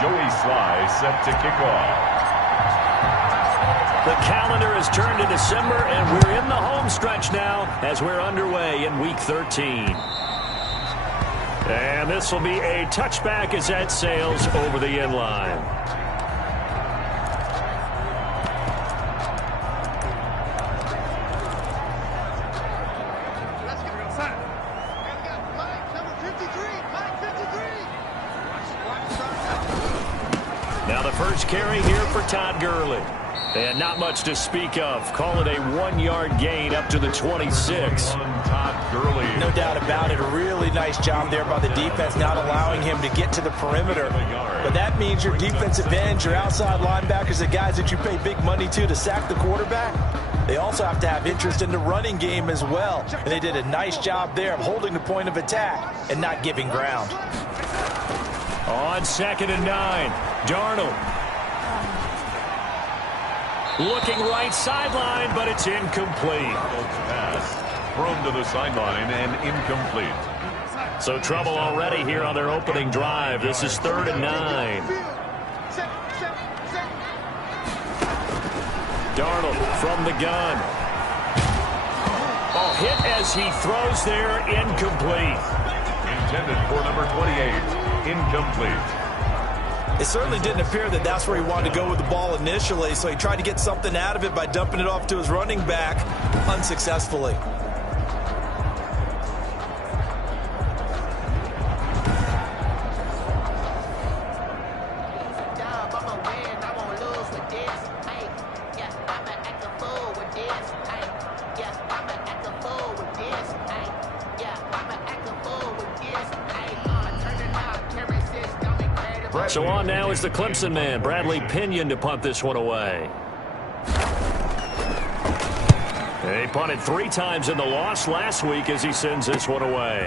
Joey Sly set to kick off. The calendar has turned to December, and we're in the home stretch now as we're underway in Week 13. And this will be a touchback as that sails over the end line. Now the first carry here for Todd Gurley. And not much to speak of. Call it a 1-yard gain up to the 26. Todd Gurley. No doubt about it. A really nice job there by the defense, not allowing him to get to the perimeter. But that means your defensive ends, your outside linebackers, the guys that you pay big money to sack the quarterback, they also have to have interest in the running game as well. And they did a nice job there of holding the point of attack and not giving ground. On 2nd and 9, Darnold. Looking right sideline, but it's incomplete. Pass thrown to the sideline and incomplete. So trouble already here on their opening drive. This is 3rd and 9. Darnold from the gun. Oh, hit as he throws there, incomplete. Intended for number 28, incomplete. It certainly didn't appear that that's where he wanted to go with the ball initially, so he tried to get something out of it by dumping it off to his running back unsuccessfully. So on now is the Clemson man, Bradley Pinion, to punt this one away. He punted 3 times in the loss last week as he sends this one away.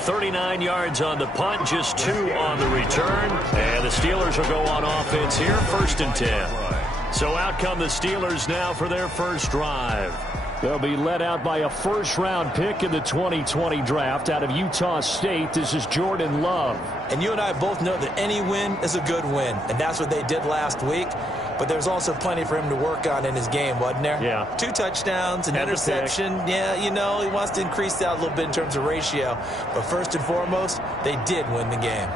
39 yards on the punt, just 2 on the return. And the Steelers will go on offense here, 1st and 10. So out come the Steelers now for their first drive. They'll be led out by a first-round pick in the 2020 draft out of Utah State. This is Jordan Love. And you and I both know that any win is a good win, and that's what they did last week. But there's also plenty for him to work on in his game, wasn't there? Yeah. 2 touchdowns, an interception. Yeah, you know, he wants to increase that a little bit in terms of ratio. But first and foremost, they did win the game.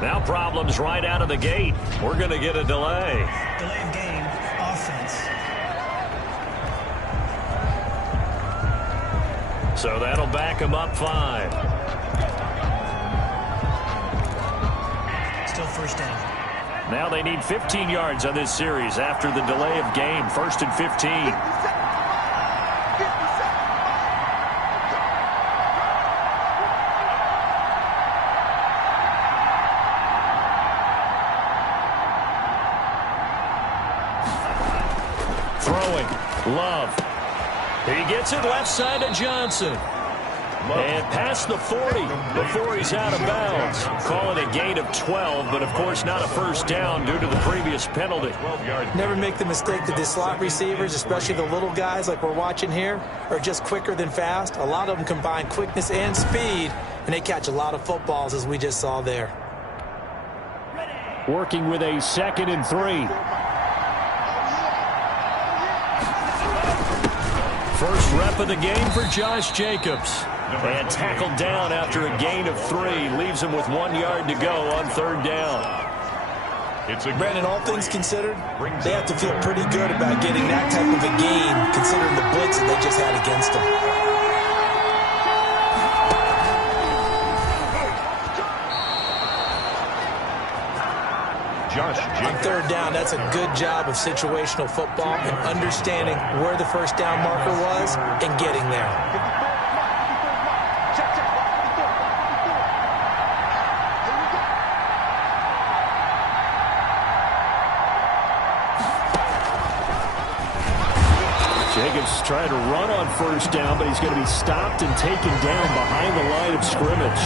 Now problems right out of the gate. We're going to get a delay. Delay of game, offense. So that'll back him up 5. Still first down. Now they need 15 yards on this series after the delay of game. 1st and 15. Love. He gets it left side to Johnson. And past the 40 before he's out of bounds. Call it a gain of 12, but of course not a first down due to the previous penalty. Never make the mistake that the slot receivers, especially the little guys like we're watching here, are just quicker than fast. A lot of them combine quickness and speed, and they catch a lot of footballs, as we just saw there. Working with a 2nd and 3. First rep of the game for Josh Jacobs. And tackled down after a gain of 3. Leaves him with 1 yard to go on 3rd down. Brandon, all things considered, they have to feel pretty good about getting that type of a gain, considering the blitz that they just had against them. On 3rd down, that's a good job of situational football and understanding where the first down marker was and getting there. Jacobs trying to run on 1st down, but he's going to be stopped and taken down behind the line of scrimmage.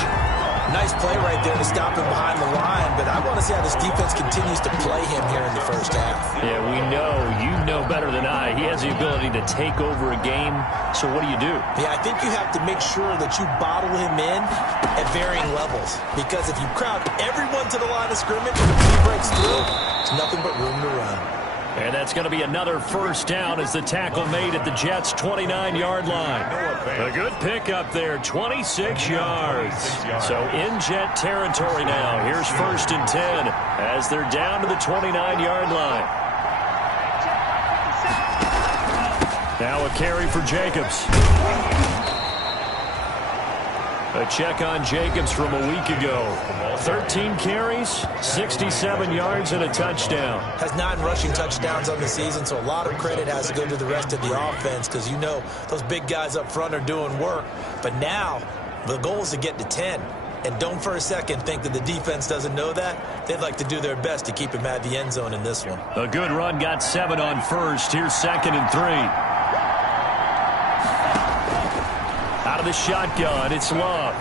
Nice play right there to stop him behind the line, but I want to see how this defense continues to play him here in the first half. Yeah, we know. You know better than I. He has the ability to take over a game, so what do you do? Yeah, I think you have to make sure that you bottle him in at varying levels, because if you crowd everyone to the line of scrimmage and he breaks through, there's nothing but room to run. And that's going to be another first down as the tackle made at the Jets' 29-yard line. A good pickup there, 26 yards. So in Jet territory now. Here's 1st and 10 as they're down to the 29-yard line. Now a carry for Jacobs. A check on Jacobs from a week ago. 13 carries, 67 yards, and a touchdown. Has 9 rushing touchdowns on the season, so a lot of credit has to go to the rest of the offense, because you know those big guys up front are doing work. But now the goal is to get to 10. And don't for a second think that the defense doesn't know that. They'd like to do their best to keep him out of the end zone in this one. A good run, got 7 on first. Here's 2nd and 3. Out of the shotgun, it's Love.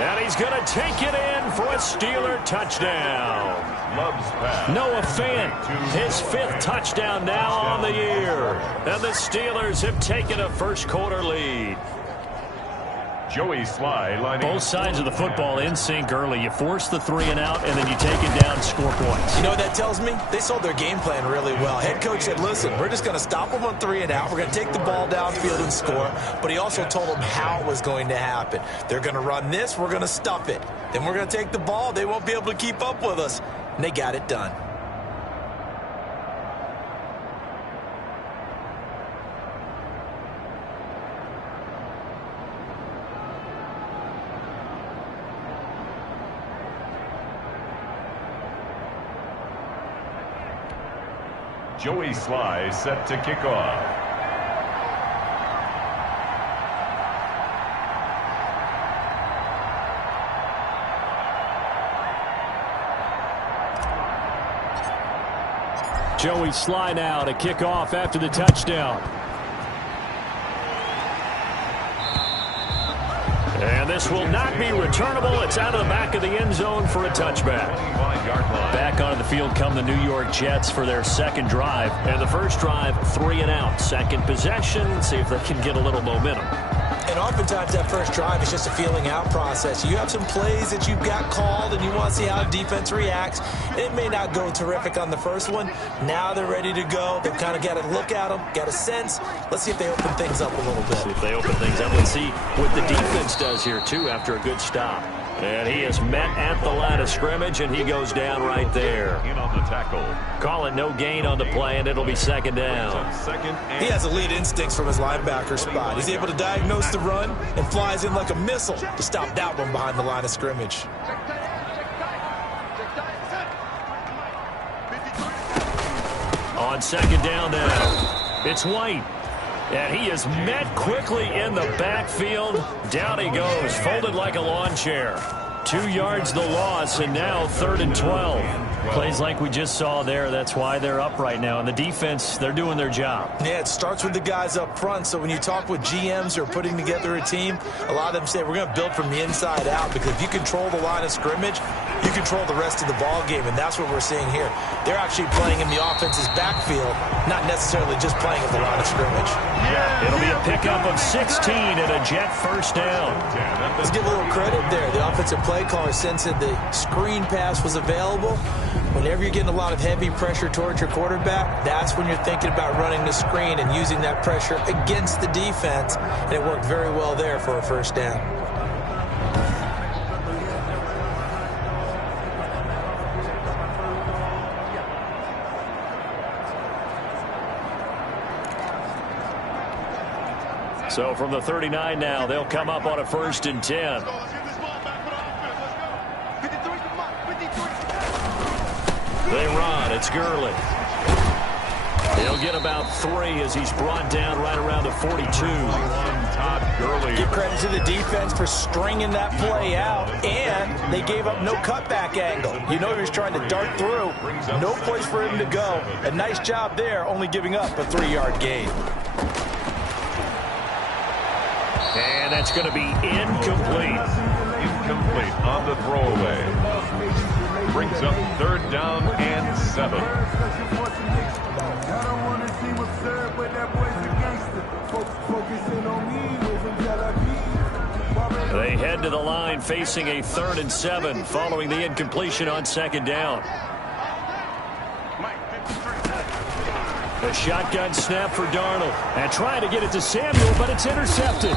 And he's going to take it in for a Steeler touchdown. Love's pass. Noah Fant, his 5th touchdown now on the year. And the Steelers have taken a first-quarter lead. Joey Sly lining Both sides of the football in sync early. You force the 3 and out, and then you take it down, score points. You know what that tells me? They sold their game plan really well. Head coach said, listen, we're just going to stop them on 3 and out. We're going to take the ball downfield and score. But he also told them how it was going to happen. They're going to run this. We're going to stuff it. Then we're going to take the ball. They won't be able to keep up with us. And they got it done. Joey Sly set to kick off. Joey Sly now to kick off after the touchdown. And this will not be returnable. It's out of the back of the end zone for a touchback. Back onto the field come the New York Jets for their second drive. And the first drive, 3 and out. Second possession, see if they can get a little momentum. And oftentimes that first drive is just a feeling out process. You have some plays that you've got called and you want to see how the defense reacts. It may not go terrific on the first one. Now they're ready to go. They've kind of got to look at them, got a sense. Let's see if they open things up a little bit. See if they open things up. Let's see what the defense does here, too, after a good stop. And he is met at the line of scrimmage, and he goes down right there. In on the tackle. Call it no gain on the play, and it'll be second down. He has elite instincts from his linebacker spot. He's able to diagnose the run and flies in like a missile to stop that one behind the line of scrimmage. On second down now, it's White. And he is met quickly in the backfield. Down he goes, folded like a lawn chair. 2 yards the loss, and now 3rd and 12. Plays like we just saw there. That's why they're up right now. And the defense, they're doing their job. Yeah, it starts with the guys up front. So when you talk with GMs who are putting together a team, a lot of them say we're going to build from the inside out, because if you control the line of scrimmage, you control the rest of the ball game, and that's what we're seeing here. They're actually playing in the offense's backfield, not necessarily just playing at the line of scrimmage. It'll be a pickup of 16 and a Jet first down. Let's give a little credit there. The offensive play caller sensed that the screen pass was available. Whenever you're getting a lot of heavy pressure towards your quarterback, that's when you're thinking about running the screen and using that pressure against the defense. And it worked very well there for a first down. So from the 39 now, they'll come up on a 1st and 10. They run. It's Gurley. He'll get about 3 as he's brought down right around the 42. Give credit to the defense for stringing that play out, and they gave up no cutback angle. You know he was trying to dart through. No place for him to go. A nice job there, only giving up a 3-yard gain. And that's going to be incomplete. incomplete on the throwaway. Brings up 3rd down and 7. They head to the line facing a 3rd and 7 following the incompletion on 2nd down. A shotgun snap for Darnold. And trying to get it to Samuel, but it's intercepted.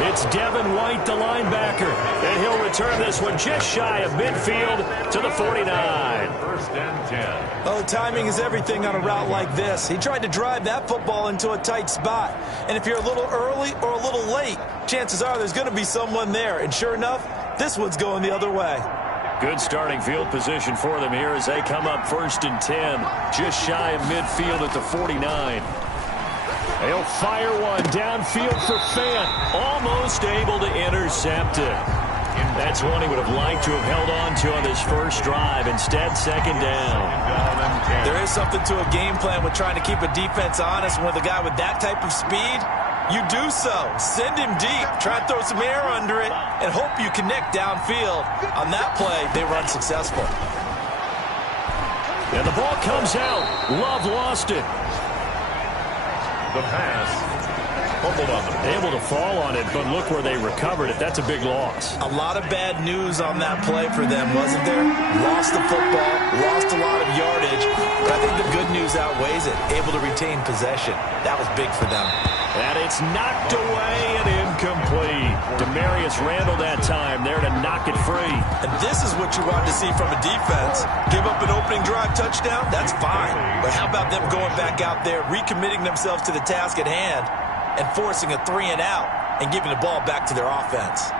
It's Devin White, the linebacker. And he'll return this one just shy of midfield to the 49. 1st and 10. Well, the timing is everything on a route like this. He tried to drive that football into a tight spot. And if you're a little early or a little late, chances are there's going to be someone there. And sure enough, this one's going the other way. Good starting field position for them here as they come up 1st and 10. Just shy of midfield at the 49. They'll fire one downfield for Fant. Almost able to intercept it. That's one he would have liked to have held on to on this first drive. Instead, 2nd down. There is something to a game plan with trying to keep a defense honest. With a guy with that type of speed, you do so. Send him deep. Try and throw some air under it and hope you connect downfield. On that play, they were unsuccessful. And the ball comes out. Love lost it. The pass. Fumbled on them. Able to fall on it, but look where they recovered it. That's a big loss. A lot of bad news on that play for them, wasn't there? Lost the football, lost a lot of yardage, but I think the good news outweighs it. Able to retain possession. That was big for them. And it's knocked away and incomplete. Demarius Randall that time there to knock it free. And this is what you want to see from a defense. Give up an opening drive touchdown, that's fine. But how about them going back out there, recommitting themselves to the task at hand, and forcing a 3 and out and giving the ball back to their offense.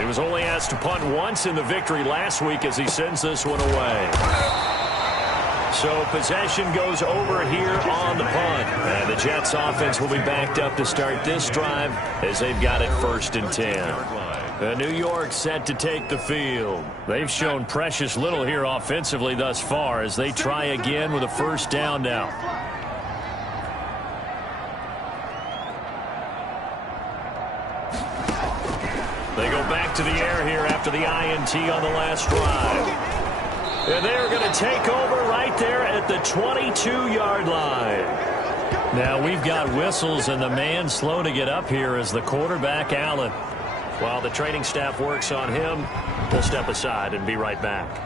He was only asked to punt once in the victory last week as he sends this one away. So possession goes over here on the punt. And the Jets offense will be backed up to start this drive as they've got it 1st and 10. New York set to take the field. They've shown precious little here offensively thus far as they try again with a 1st down now. They go back to the air here after the INT on the last drive. And they're going to take over right there at the 22-yard line. Now we've got whistles, and the man slow to get up here is the quarterback, Allen. While the training staff works on him, we'll step aside and be right back.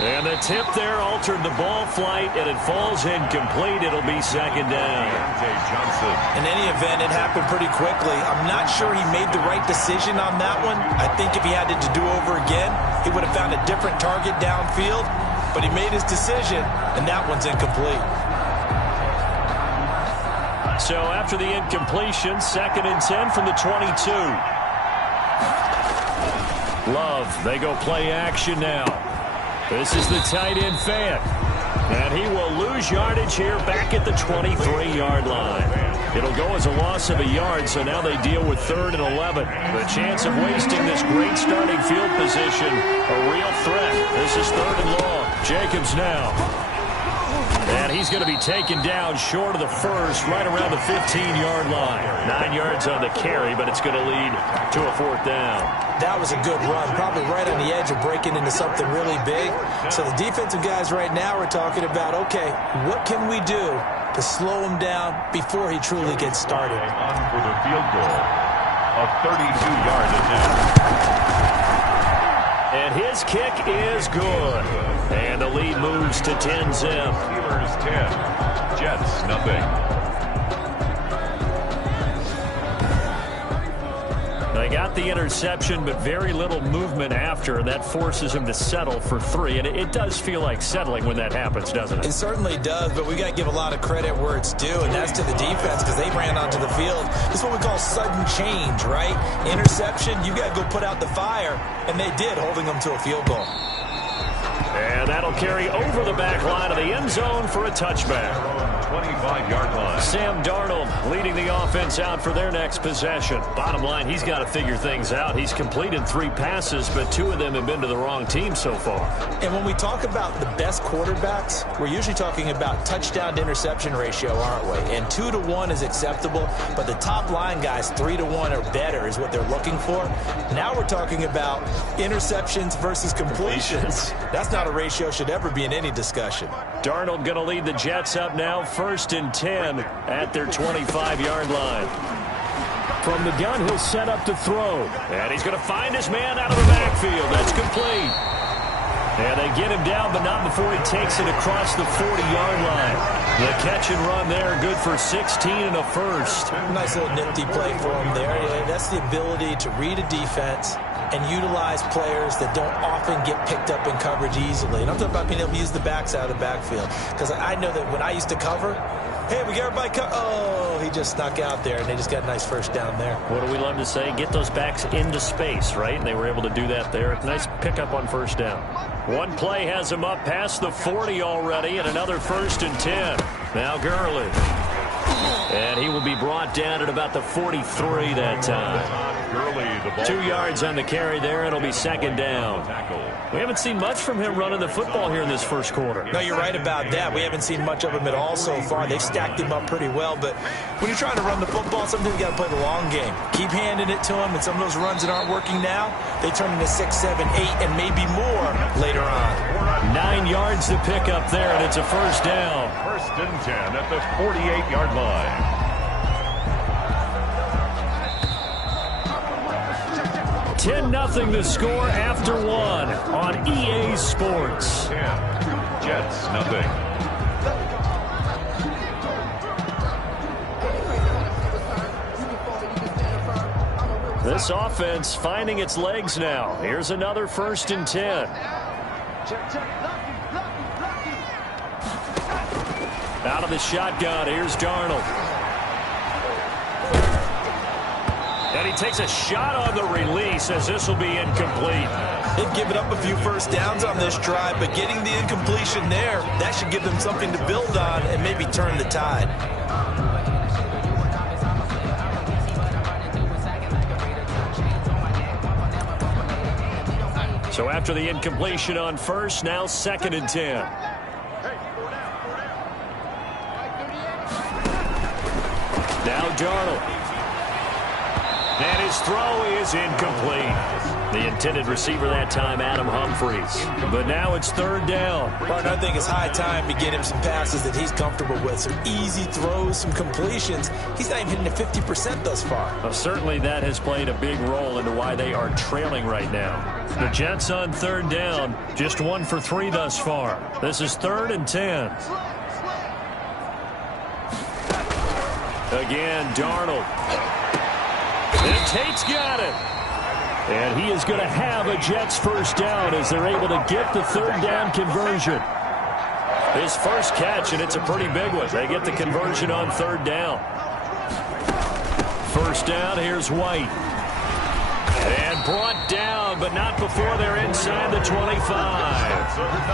And the tip there altered the ball flight, and it falls incomplete. It'll be 2nd down. In any event, it happened pretty quickly. I'm not sure he made the right decision on that one. I think if he had it to do over again, he would have found a different target downfield. But he made his decision, and that one's incomplete. So after the incompletion, 2nd and 10 from the 22. Love, they go play action now. This is the tight end Fant. And he will lose yardage here back at the 23-yard line. It'll go as a loss of a yard, so now they deal with 3rd and 11. The chance of wasting this great starting field position, a real threat. This is 3rd and long. Jacobs now. And he's going to be taken down short of the first, right around the 15-yard line. 9 yards on the carry, but it's going to lead to a 4th down. That was a good run, probably right on the edge of breaking into something really big. So the defensive guys right now are talking about, okay, what can we do to slow him down before he truly gets started? On for the field goal, a 32-yard attempt. And his kick is good. And the lead moves to 10-zip. Steelers 10, Jets nothing. They got the the interception, but very little movement after, and that forces him to settle for 3. And it does feel like settling when that happens, doesn't it? It certainly does, but we got to give a lot of credit where it's due, and that's to the defense because they ran onto the field. This is what we call sudden change, right? Interception, you got to go put out the fire, and they did, holding them to a field goal. And that'll carry over the back line of the end zone for a touchback. 25-yard line. Sam Darnold leading the offense out for their next possession. Bottom line, he's got to figure things out. He's completed 3 passes, but 2 of them have been to the wrong team so far. And when we talk about the best quarterbacks, we're usually talking about touchdown to interception ratio, aren't we? And 2 to 1 is acceptable, but the top line guys, 3 to 1 or better is what they're looking for. Now we're talking about interceptions versus completions. That's not a ratio should ever be in any discussion. Darnold going to lead the Jets up now, 1st and 10 at their 25-yard line. From the gun, he'll set up to throw. And he's going to find his man out of the backfield. That's complete. And they get him down, but not before he takes it across the 40-yard line. The catch and run there, good for 16 and a first. Nice little nifty play for him there. Yeah, that's the ability to read a defense and utilize players that don't often get picked up in coverage easily. And I'm talking about being able to use the backs out of the backfield. Because I know that when I used to cover, hey, we got everybody oh, he just snuck out there, and they just got a nice first down there. What do we love to say? Get those backs into space, right? And they were able to do that there. Nice pickup on first down. One play has him up past the 40 already, and another 1st and 10. Now Gurley. And he will be brought down at about the 43 that time. 2 yards on the carry there. It'll be 2nd down. We haven't seen much from him running the football here in this first quarter. No, you're right about that. We haven't seen much of him at all so far. They've stacked him up pretty well. But when you're trying to run the football, sometimes you got to play the long game. Keep handing it to him, and some of those runs that aren't working now, they turn into 6, 7, 8, and maybe more later on. 9 yards to pick up there, and it's a 1st down. 1st and 10 at the 48-yard line. 10-0 the score after 1 on EA Sports. 10, Jets, nothing. This offense finding its legs now. Here's another 1st and 10. Out of the shotgun, here's Darnold. And he takes a shot on the release as this will be incomplete. They've given up a few first downs on this drive, but getting the incompletion there, that should give them something to build on and maybe turn the tide. So after the incompletion on 1st, now 2nd and 10. Now Darnold. And his throw is incomplete. The intended receiver that time, Adam Humphries. But now it's 3rd down. Martin, I think it's high time to get him some passes that he's comfortable with. Some easy throws, some completions. He's not even hitting the 50% thus far. Well, certainly that has played a big role into why they are trailing right now. The Jets on 3rd down, just 1 for 3 thus far. This is 3rd and 10. Again, Darnold. And Tate's got it. And he is going to have a Jets 1st down as they're able to get the 3rd down conversion. His first catch, and it's a pretty big one. They get the conversion on 3rd down. 1st down, here's White. And brought down, but not before they're inside the 25.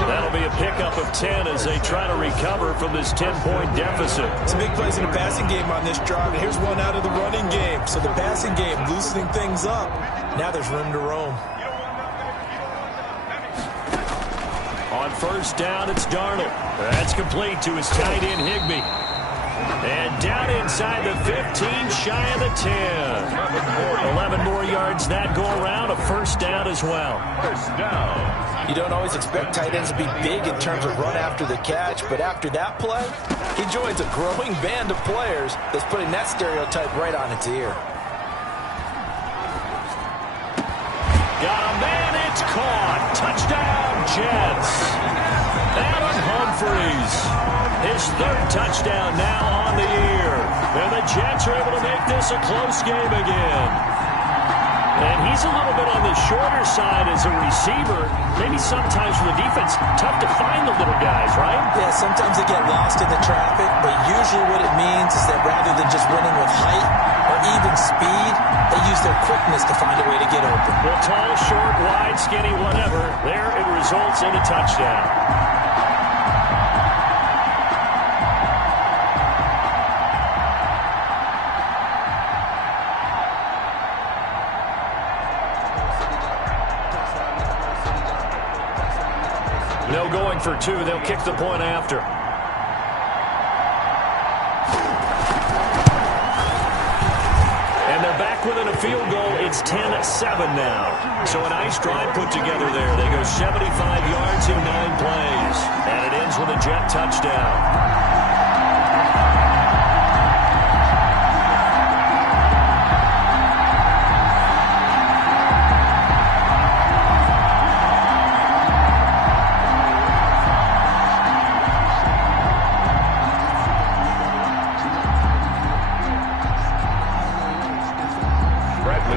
That'll be a pickup of 10 as they try to recover from this 10-point deficit. Some big plays in the passing game on this drive, and here's one out of the running game. So the passing game loosening things up. Now there's room to roam. On 1st down, it's Darnold. That's complete to his tight end, Higbee. And down inside the 15, shy of the 10. 11 more yards that go around, a 1st down as well. 1st down. You don't always expect tight ends to be big in terms of run after the catch, but after that play, he joins a growing band of players that's putting that stereotype right on its ear. Got a man, it's caught. Touchdown, Jets. Adam Humphries. His 3rd touchdown now on the year. And the Jets are able to make this a close game again. And he's a little bit on the shorter side as a receiver. Maybe sometimes for the defense, tough to find the little guys, right? Yeah, sometimes they get lost in the traffic, but usually what it means is that rather than just winning with height or even speed, they use their quickness to find a way to get open. Well, tall, short, wide, skinny, whatever. There it results in a touchdown. No going for two. They'll kick the point after. And they're back within a field goal. It's 10-7 now. So a nice drive put together there. They go 75 yards in 9 plays. And it ends with a Jet touchdown.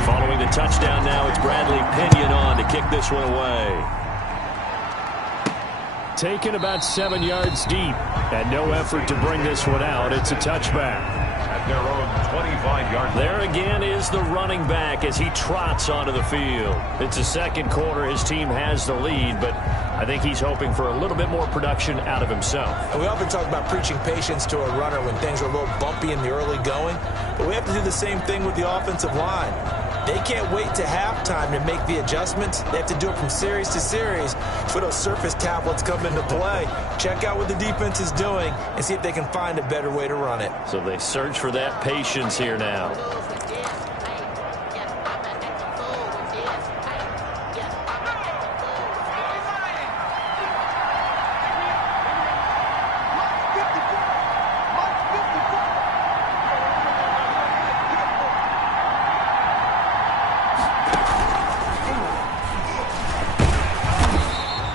Following the touchdown now, it's Bradley Pinion on to kick this one away. Taken about 7 yards deep, and no effort to bring this one out. It's a touchback. At their own 25-yard line. There again is the running back as he trots onto the field. It's the second quarter. His team has the lead, but I think he's hoping for a little bit more production out of himself. And we often talk about preaching patience to a runner when things are a little bumpy in the early going, but we have to do the same thing with the offensive line. They can't wait to halftime to make the adjustments. They have to do it from series to series for those surface tablets come into play. Check out what the defense is doing and see if they can find a better way to run it. So they search for that patience here now.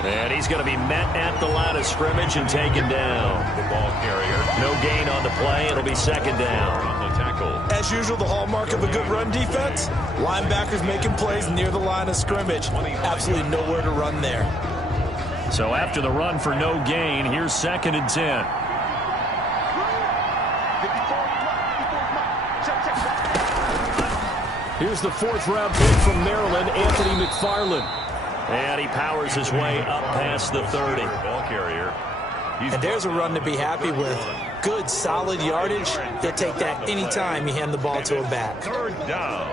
And he's going to be met at the line of scrimmage and taken down. The ball carrier. No gain on the play. It'll be second down. On the tackle. As usual, the hallmark of a good run defense, linebackers making plays near the line of scrimmage. Absolutely nowhere to run there. So after the run for no gain, here's 2nd and 10. Here's the 4th-round pick from Maryland, Anthony McFarland. And he powers his way up past the 30. Ball carrier. And there's a run to be happy with. Good, solid yardage. He'll take that anytime you hand the ball to a back. 3rd down.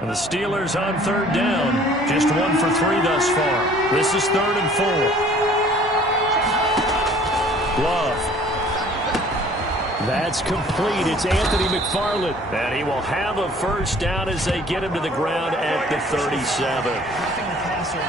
And the Steelers on 3rd down. Just 1 for 3 thus far. This is 3rd and 4. Love. That's complete. It's Anthony McFarland. And he will have a first down as they get him to the ground at the 37. Roughing the passer,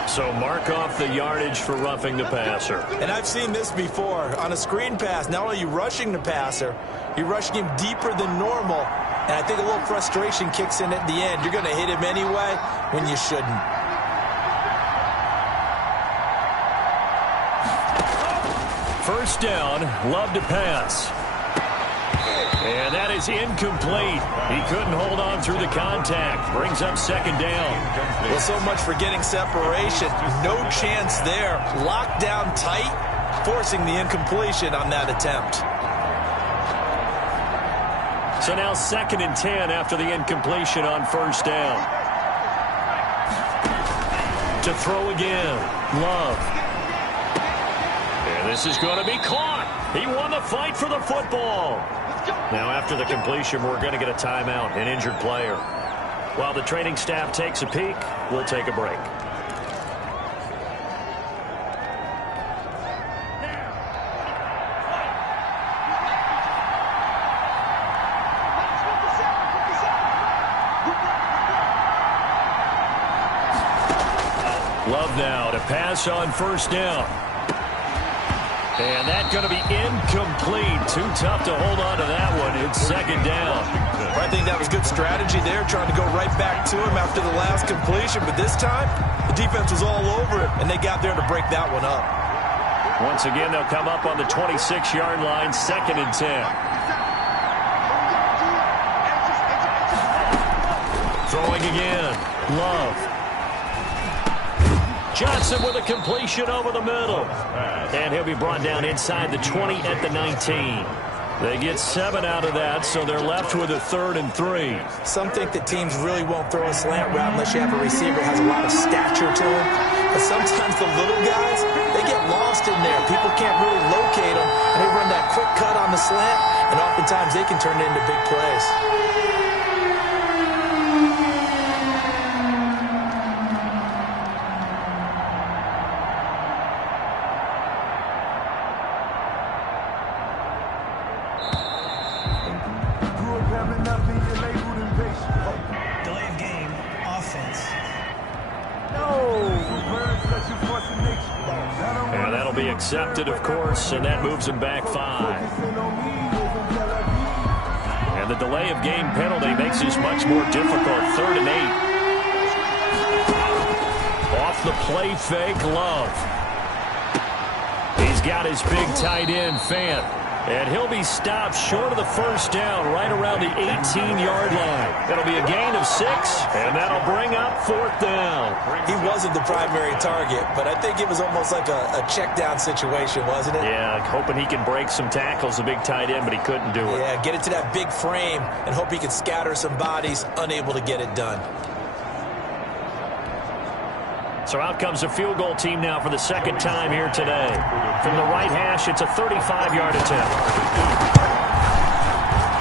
defense. So mark off the yardage for roughing the passer. And I've seen this before. On a screen pass, not only are you rushing the passer, you're rushing him deeper than normal. And I think a little frustration kicks in at the end. You're going to hit him anyway when you shouldn't. First down, Love to pass. And that is incomplete. He couldn't hold on through the contact. Brings up 2nd down. Well, so much for getting separation. No chance there. Locked down tight, forcing the incompletion on that attempt. So now 2nd and 10 after the incompletion on first down. To throw again, Love. And this is going to be caught. He won the fight for the football. Now after the completion, we're going to get a timeout, an injured player. While the training staff takes a peek, we'll take a break. Love now to pass on first down. And that's going to be incomplete. Too tough to hold on to that one. It's 2nd down. I think that was good strategy there, trying to go right back to him after the last completion. But this time, the defense was all over it, and they got there to break that one up. Once again, they'll come up on the 26-yard line, 2nd and 10. Throwing again. Love. Johnson with a completion over the middle. And he'll be brought down inside the 20 at the 19. They get 7 out of that, so they're left with a 3rd and 3. Some think that teams really won't throw a slant route unless you have a receiver that has a lot of stature to him. But sometimes the little guys, they get lost in there. People can't really locate them, and they run that quick cut on the slant, and oftentimes they can turn it into big plays. Delay of game, offense. And that'll be accepted, of course, and that moves him back 5. And the delay of game penalty makes this much more difficult. 3rd and 8. Off the play fake, Love. He's got his big tight end, Fant. And he'll be stopped short of the first down right around the 18-yard line. That'll be a gain of 6, and that'll bring up 4th down. He wasn't the primary target, but I think it was almost like a check down situation, wasn't it? Yeah, hoping he can break some tackles, a big tight end, but he couldn't do it. Yeah, get it to that big frame and hope he can scatter some bodies, unable to get it done. So out comes a field goal team now for the 2nd time here today. From the right hash, it's a 35-yard attempt.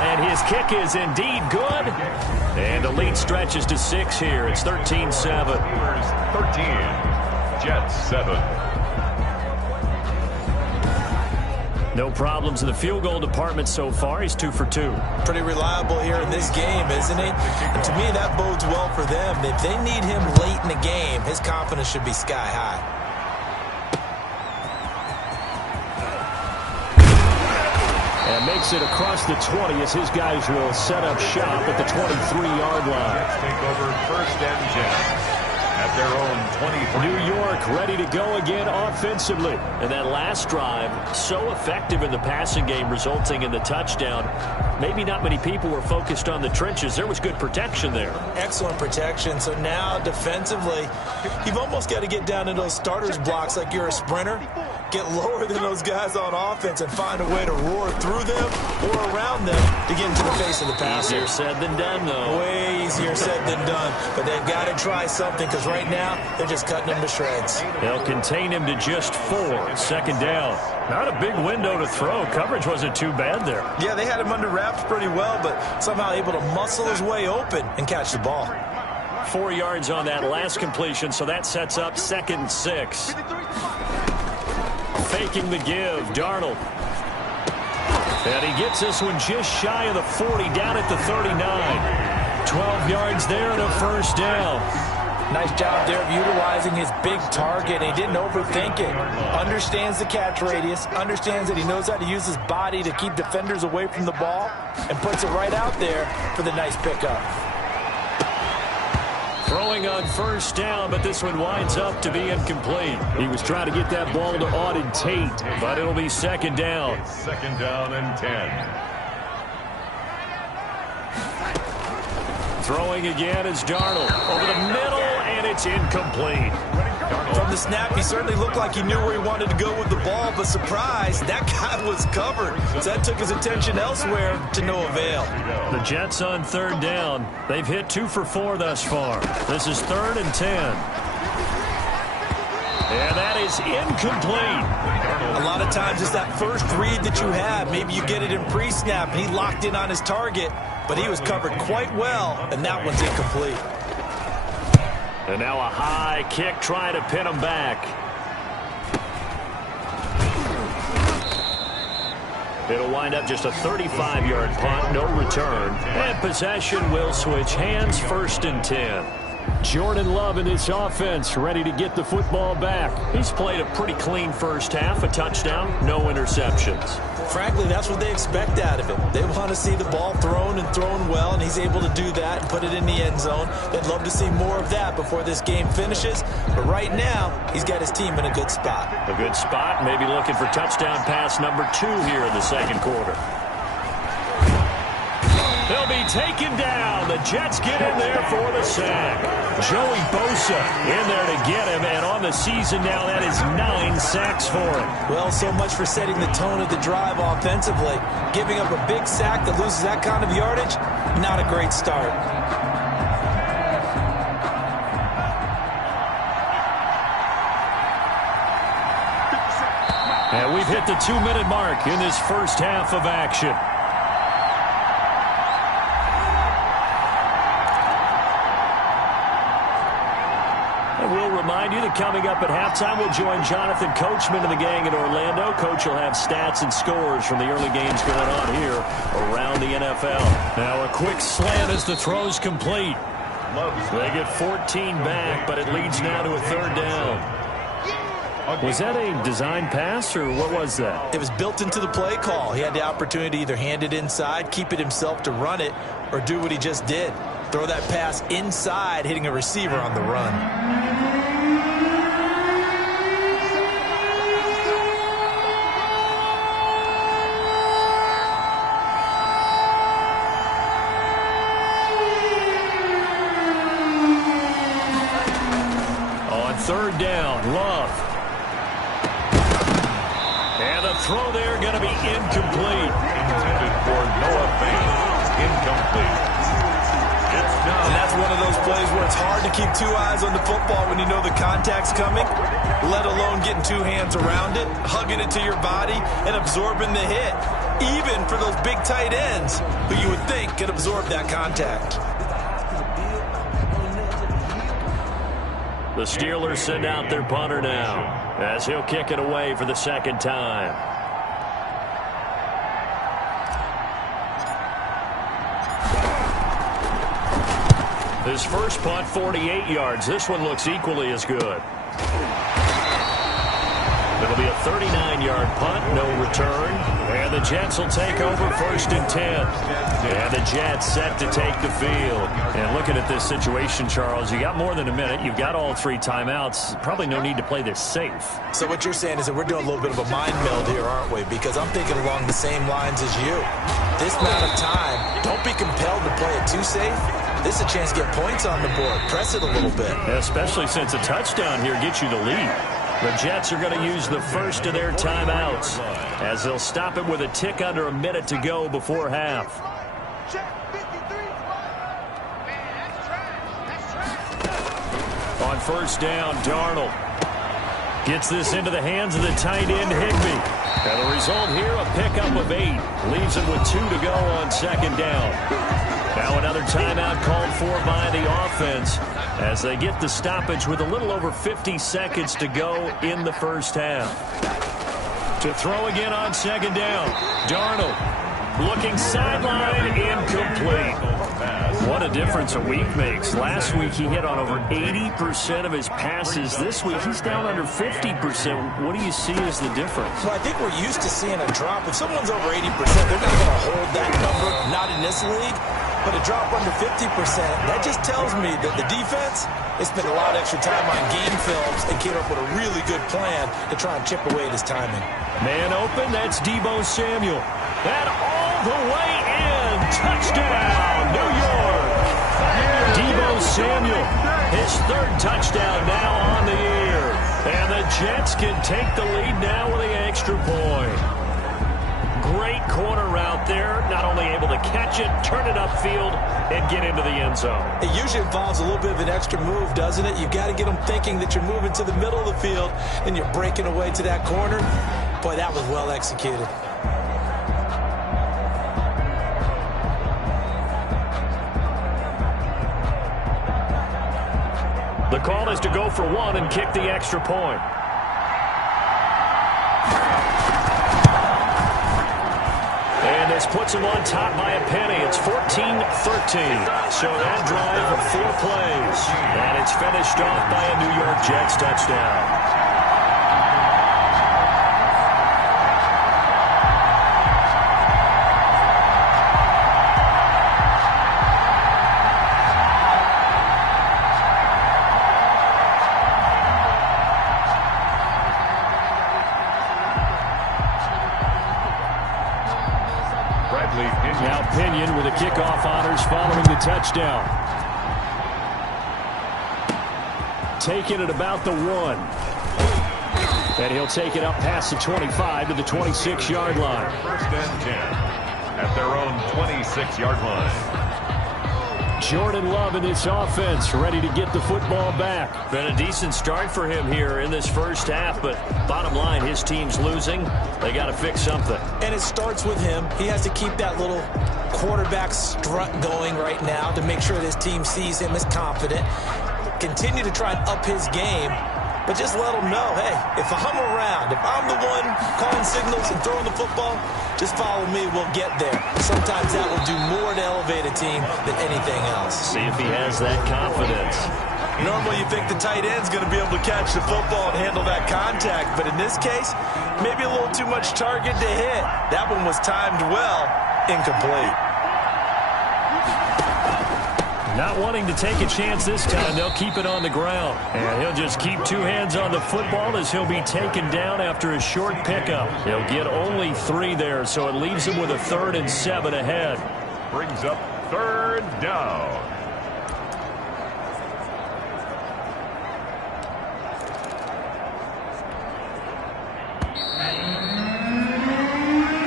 And his kick is indeed good. And the lead stretches to 6 here. It's 13-7. 13, Jets 7. No problems in the field goal department so far. He's 2 for 2. Pretty reliable here in this game, isn't he? And to me, that bodes well for them. If they need him late in the game, his confidence should be sky high. And makes it across the 20 as his guys will set up shop at the 23-yard line. Let's take over 1st and 10. At their own 23. New York ready to go again offensively. And that last drive, so effective in the passing game, resulting in the touchdown. Maybe not many people were focused on the trenches. There was good protection there. Excellent protection. So now defensively, you've almost got to get down in those starters blocks like you're a sprinter. Get lower than those guys on offense and find a way to roar through them or around them to get into the face of the passer. Easier said than done, though. Way easier said than done. But they've got to try something because right now they're just cutting him to shreds. They'll contain him to just 4. 2nd down. Not a big window to throw. Coverage wasn't too bad there. Yeah, they had him under wraps pretty well, but somehow able to muscle his way open and catch the ball. 4 yards on that last completion, so that sets up 2nd and 6. Faking the give, Darnold. And he gets this one just shy of the 40, down at the 39. 12 yards there and a 1st down. Nice job there of utilizing his big target. He didn't overthink it. Understands the catch radius, understands that he knows how to use his body to keep defenders away from the ball, and puts it right out there for the nice pickup. Throwing on 1st down, but this one winds up to be incomplete. He was trying to get that ball to Auden Tate, but it'll be 2nd down. 2nd down and 10. Throwing again is Darnold. Over the middle, and it's incomplete. From the snap, he certainly looked like he knew where he wanted to go with the ball, but surprise, that guy was covered. So that took his attention elsewhere to no avail. The Jets on 3rd down. They've hit 2 for 4 thus far. This is 3rd and 10. And that is incomplete. A lot of times it's that first read that you have. Maybe you get it in pre-snap, and he locked in on his target, but he was covered quite well, and that one's incomplete. And now a high kick trying to pin him back. It'll wind up just a 35-yard punt, no return. And possession will switch hands, 1st and 10. Jordan Love in this offense, ready to get the football back. He's played a pretty clean first half, a touchdown, no interceptions. Frankly, that's what they expect out of him. They want to see the ball thrown and thrown well, and he's able to do that and put it in the end zone. They'd love to see more of that before this game finishes. But right now, he's got his team in a good spot. A good spot, maybe looking for touchdown pass number 2 here in the 2nd quarter. They'll be taken down. The Jets get in there for the sack. Joey Bosa in there to get him, and on the season now, that is 9 sacks for him. Well, so much for setting the tone of the drive offensively. Giving up a big sack that loses that kind of yardage, not a great start. And we've hit the 2-minute mark in this first half of action. And we'll remind you that coming up at halftime, we'll join Jonathan Coachman and the gang in Orlando. Coach will have stats and scores from the early games going on here around the NFL. Now a quick slant as the throw's complete. They get 14 back, but it leads now to a 3rd down. Was that a design pass, or what was that? It was built into the play call. He had the opportunity to either hand it inside, keep it himself to run it, or do what he just did. Throw that pass inside, hitting a receiver on the run. On 3rd down, Love. And the throw there going to be incomplete. Intended for Noah Fant. Incomplete. And that's one of those plays where it's hard to keep 2 eyes on the football when you know the contact's coming, let alone getting 2 hands around it, hugging it to your body, and absorbing the hit, even for those big tight ends who you would think could absorb that contact. The Steelers send out their punter now as he'll kick it away for the 2nd time. His first punt, 48 yards. This one looks equally as good. It'll be a 39-yard punt, no return. And the Jets will take over 1st and 10. And the Jets set to take the field. And looking at this situation, Charles, you got more than a minute. You've got all 3 timeouts. Probably no need to play this safe. So what you're saying is that we're doing a little bit of a mind meld here, aren't we? Because I'm thinking along the same lines as you. This amount of time, don't be compelled to play it too safe. This is a chance to get points on the board. Press it a little bit. Especially since a touchdown here gets you the lead. The Jets are going to use the first of their timeouts as they'll stop it with a tick under a minute to go before half. On 1st down, Darnold gets this into the hands of the tight end, Higbee. And the result here, a pickup of 8. Leaves it with 2 to go on 2nd down. Now another timeout called for by the offense as they get the stoppage with a little over 50 seconds to go in the first half. To throw again on 2nd down. Darnold looking sideline, incomplete. What a difference a week makes. Last week he hit on over 80% of his passes. This week he's down under 50%. What do you see as the difference? Well, I think we're used to seeing a drop. If someone's over 80%, they're not going to hold that number, not in this league. But a drop under 50%, that just tells me that the defense has spent a lot of extra time on game films and came up with a really good plan to try and chip away at his timing. Man open, that's Deebo Samuel. That all the way in. Touchdown, New York. Deebo Samuel, his 3rd touchdown now on the year. And the Jets can take the lead now with the extra point. Great corner route there. Not only able to catch it, turn it upfield, and get into the end zone. It usually involves a little bit of an extra move, doesn't it? You've got to get them thinking that you're moving to the middle of the field and you're breaking away to that corner. Boy, that was well executed. The call is to go for 1 and kick the extra point. And this puts him on top by a penny. It's 14-13. So that drive of 4 plays. And it's finished off by a New York Jets touchdown. Now Pinion with the kickoff honors following the touchdown. Taking it about the 1. And he'll take it up past the 25 to the 26-yard line. First and 10 at their own 26-yard line. Jordan Love in this offense, ready to get the football back. Been a decent start for him here in this first half, but bottom line, his team's losing. They got to fix something. And it starts with him. He has to keep that little quarterback strut going right now to make sure that his team sees him as confident. Continue to try and up his game, but just let him know, hey, if I'm around, if I'm the one calling signals and throwing the football, just follow me, we'll get there. Sometimes that will do more to elevate a team than anything else. See if he has that confidence. Normally you think the tight end's going to be able to catch the football and handle that contact, but in this case, maybe a little too much target to hit. That one was timed well, incomplete. Not wanting to take a chance this time, they'll keep it on the ground. And he'll just keep 2 hands on the football as he'll be taken down after a short pickup. He'll get only 3 there, so it leaves him with a 3rd and 7 ahead. Brings up 3rd down.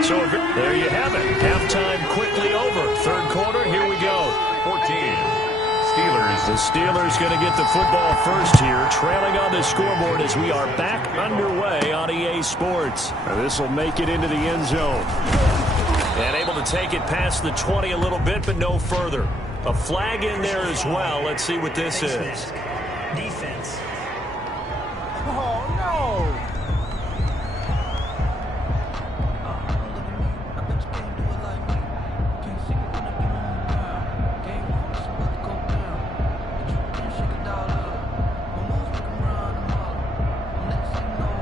So there you have it. Halftime quickly over. 3rd quarter, here we go. 14. Steelers. The Steelers going to get the football first here, trailing on the scoreboard as we are back underway on EA Sports. This will make it into the end zone. And able to take it past the 20 a little bit, but no further. A flag in there as well. Let's see what this is. Defense. Oh, no.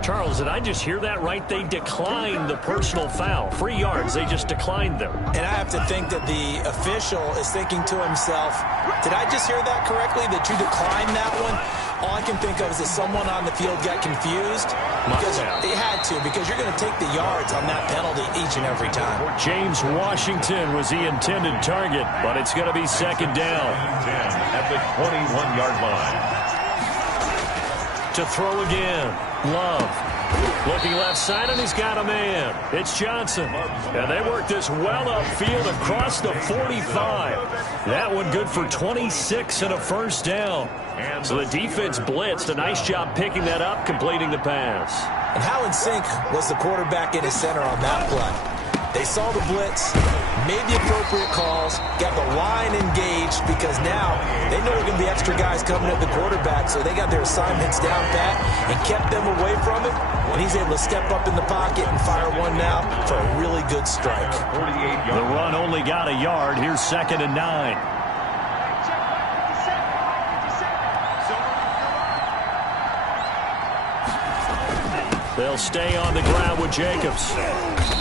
Charles, did I just hear that right? They declined the personal foul. 3 yards, they just declined them. And I have to think that the official is thinking to himself, did I just hear that correctly, that you declined that one? All I can think of is that someone on the field got confused. Because they had to, because you're going to take the yards on that penalty each and every time. James Washington was the intended target, but it's going to be 2nd down. 10 at the 21-yard line. To throw again. Love. Looking left side, and he's got a man. It's Johnson. And they work this well upfield across the 45. That one good for 26 and a 1st down. So the defense blitzed. A nice job picking that up, completing the pass. And how in sync was the quarterback in his center on that play? They saw the blitz, made the appropriate calls, got the line engaged, because now they know there are going to be extra guys coming at the quarterback, so they got their assignments down pat and kept them away from it. And he's able to step up in the pocket and fire one now for a really good strike. The run only got a yard. Here's 2nd and 9. They'll stay on the ground with Jacobs.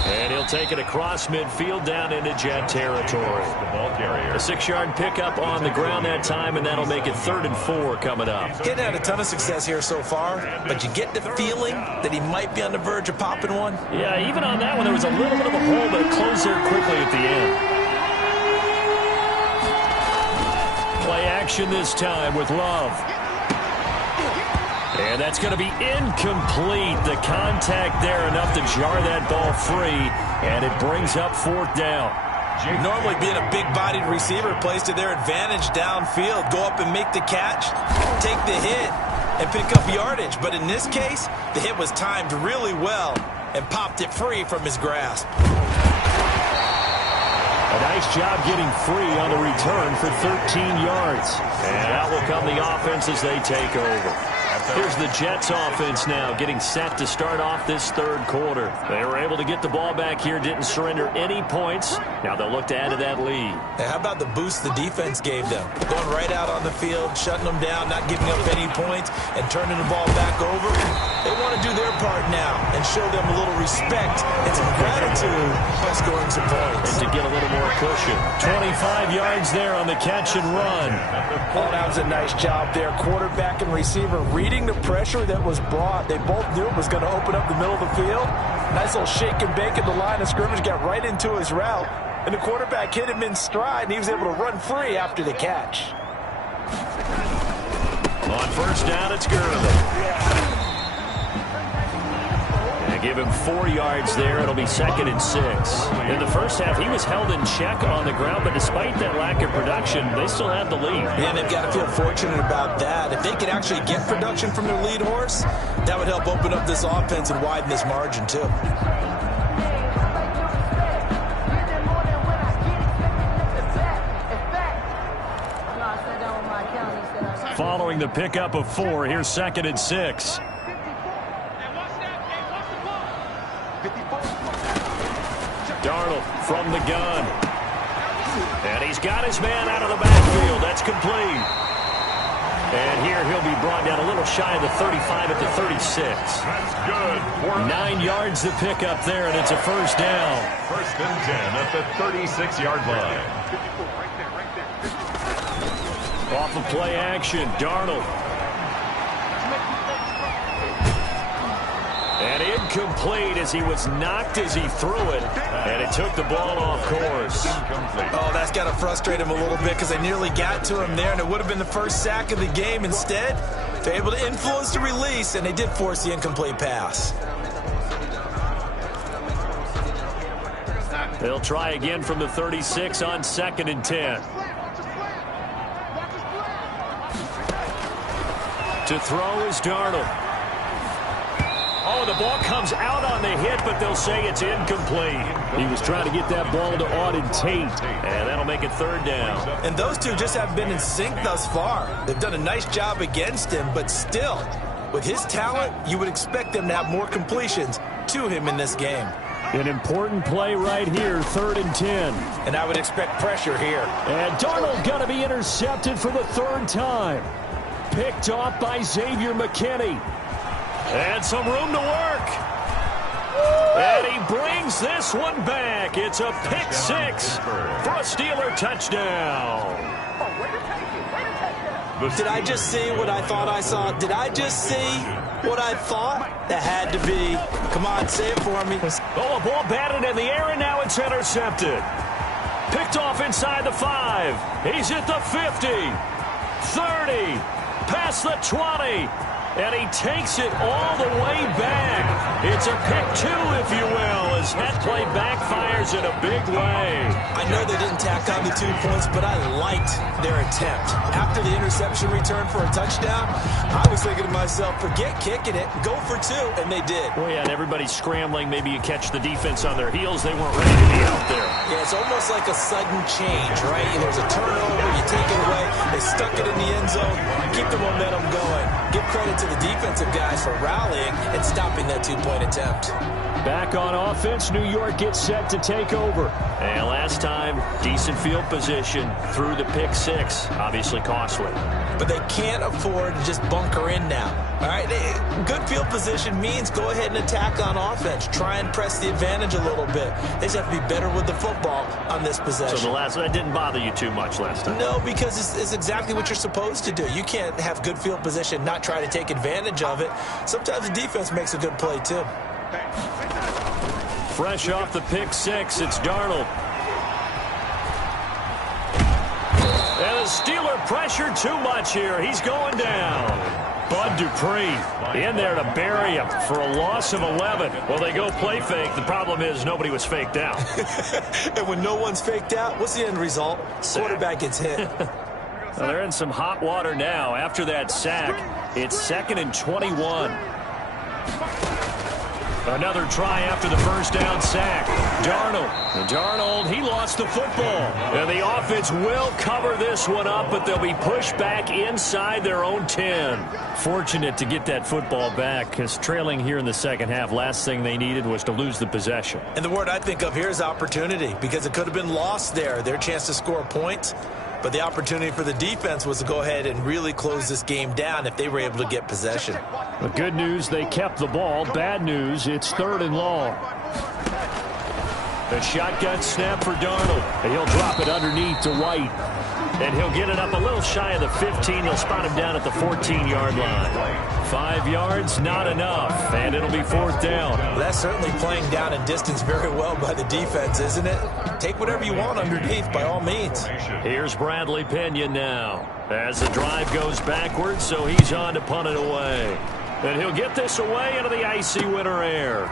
And he'll take it across midfield down into Jet territory. A 6-yard pickup on the ground that time, and that'll make it 3rd and 4 coming up. Getting had a ton of success here so far, but you get the feeling that he might be on the verge of popping one. Yeah, even on that one, there was a little bit of a hole, but it closed there quickly at the end. Play action this time with Love. And that's going to be incomplete. The contact there enough to jar that ball free, and it brings up 4th down. Normally being a big-bodied receiver plays to their advantage downfield. Go up and make the catch, take the hit, and pick up yardage. But in this case, the hit was timed really well and popped it free from his grasp. A nice job getting free on the return for 13 yards. And out will come the offense as they take over. Here's the Jets offense now getting set to start off this 3rd quarter. They were able to get the ball back here, didn't surrender any points. Now they'll look to add to that lead. Now, how about the boost the defense gave them? Going right out on the field, shutting them down, not giving up any points, and turning the ball back over. They want to do their part now and show them a little respect and some gratitude by scoring some points. And to get a little more cushion. 25 yards there on the catch and run. Oh, that was a nice job there. Quarterback and receiver reading the pressure that was brought. They both knew it was going to open up the middle of the field. Nice little shake and bake at the line of scrimmage. Got right into his route. And the quarterback hit him in stride, and he was able to run free after the catch. On first down, it's Gurley. Give him 4 yards there. It'll be 2nd and 6. In the first half, he was held in check on the ground, but despite that lack of production, they still have the lead. And they've got to feel fortunate about that. If they could actually get production from their lead horse, that would help open up this offense and widen this margin, too. Following the pickup of 4, here's 2nd and 6. Darnold from the gun. And he's got his man out of the backfield. That's complete. And here he'll be brought down a little shy of the 35 at the 36. That's good. 9 yards to pick up there, and it's a first down. 1st and 10 at the 36-yard line. Off of play action, Darnold. And incomplete as he was knocked as he threw it. And it took the ball off course. Oh, that's got to frustrate him a little bit because they nearly got to him there, and it would have been the first sack of the game. Instead, they're able to influence the release, and they did force the incomplete pass. They'll try again from the 36 on 2nd and 10. To throw is Darnold. Oh, the ball comes out on the hit, but they'll say it's incomplete. He was trying to get that ball to Auden Tate, and that'll make it 3rd down. And those two just haven't been in sync thus far. They've done a nice job against him, but still, with his talent, you would expect them to have more completions to him in this game. An important play right here, 3rd and 10. And I would expect pressure here. And Darnold going to be intercepted for the 3rd time. Picked off by Xavier McKinney. And some room to work. And he brings this one back. It's a pick 6 for a Steeler touchdown. Did I just see what I thought I saw? Did I just see what I thought? That had to be. Come on, say it for me. Oh, a ball batted in the air, and now it's intercepted. Picked off inside the 5. He's at the 50. 30. Past the 20. And he takes it all the way back. It's a pick 2, if you will, as that play backfires in a big way. I know they didn't tack on the 2 points, but I liked their attempt. After the interception return for a touchdown, I was thinking to myself, forget kicking it, go for 2, and they did. Well, yeah, and everybody's scrambling. Maybe you catch the defense on their heels. They weren't ready to be out there. Yeah, it's almost like a sudden change, right? There's a turnover, you take it away, they stuck it in the end zone, keep the momentum going. Give credit to the defensive guys for rallying and stopping that 2-point attempt. Back on offense, New York gets set to take over. And last time, decent field position through the pick 6, obviously costly. But they can't afford to just bunker in now. All right, good field position means go ahead and attack on offense. Try and press the advantage a little bit. They just have to be better with the football on this possession. So that didn't bother you too much last time? No, because it's exactly what you're supposed to do. You can't have good field position, not try to take advantage of it. Sometimes the defense makes a good play, too. Fresh off the pick 6, it's Darnold. And the Steeler pressure too much here. He's going down. Bud Dupree in there to bury him for a loss of 11. Well, they go play fake. The problem is nobody was faked out. And when no one's faked out, what's the end result? Quarterback gets hit. Well, they're in some hot water now. After that sack, it's 2nd and 21. Another try after the first down sack. Darnold, he lost the football. And the offense will cover this one up, but they'll be pushed back inside their own 10. Fortunate to get that football back, because trailing here in the second half, last thing they needed was to lose the possession. And the word I think of here is opportunity, because it could have been lost there. Their chance to score points. But the opportunity for the defense was to go ahead and really close this game down if they were able to get possession. The good news, they kept the ball. Bad news, it's 3rd and long. The shotgun snap for Darnold. And he'll drop it underneath to White. And he'll get it up a little shy of the 15. They'll spot him down at the 14-yard line. 5 yards, not enough, and it'll be 4th down. Well, that's certainly playing down in distance very well by the defense, isn't it? Take whatever you want underneath, by all means. Here's Bradley Pinion now as the drive goes backwards, so he's on to punt it away. And he'll get this away into the icy winter air.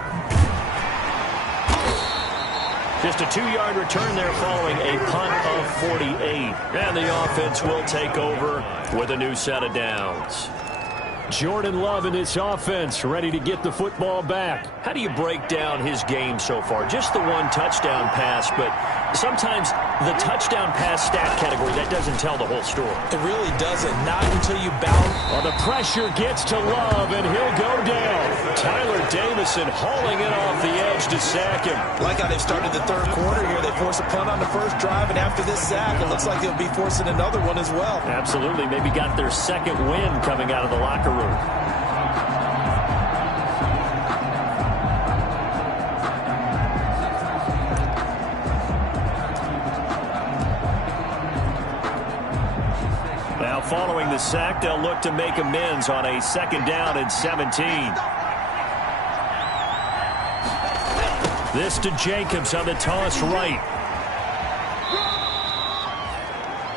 Just a 2-yard return there following a punt of 48. And the offense will take over with a new set of downs. Jordan Love in this offense, ready to get the football back. How do you break down his game so far? Just the one touchdown pass, but sometimes the touchdown pass stat category, that doesn't tell the whole story. It really doesn't, not until you bounce. Well, the pressure gets to Love, and he'll go down. Tyler Davison hauling it off the edge to sack him. Like how they've started the third quarter here. They force a punt on the first drive, and after this sack, it looks like they'll be forcing another one as well. Absolutely. Maybe got their second win coming out of the locker room. Now following the sack, they'll look to make amends on a 2nd down and 17. This to Jacobs on the toss right.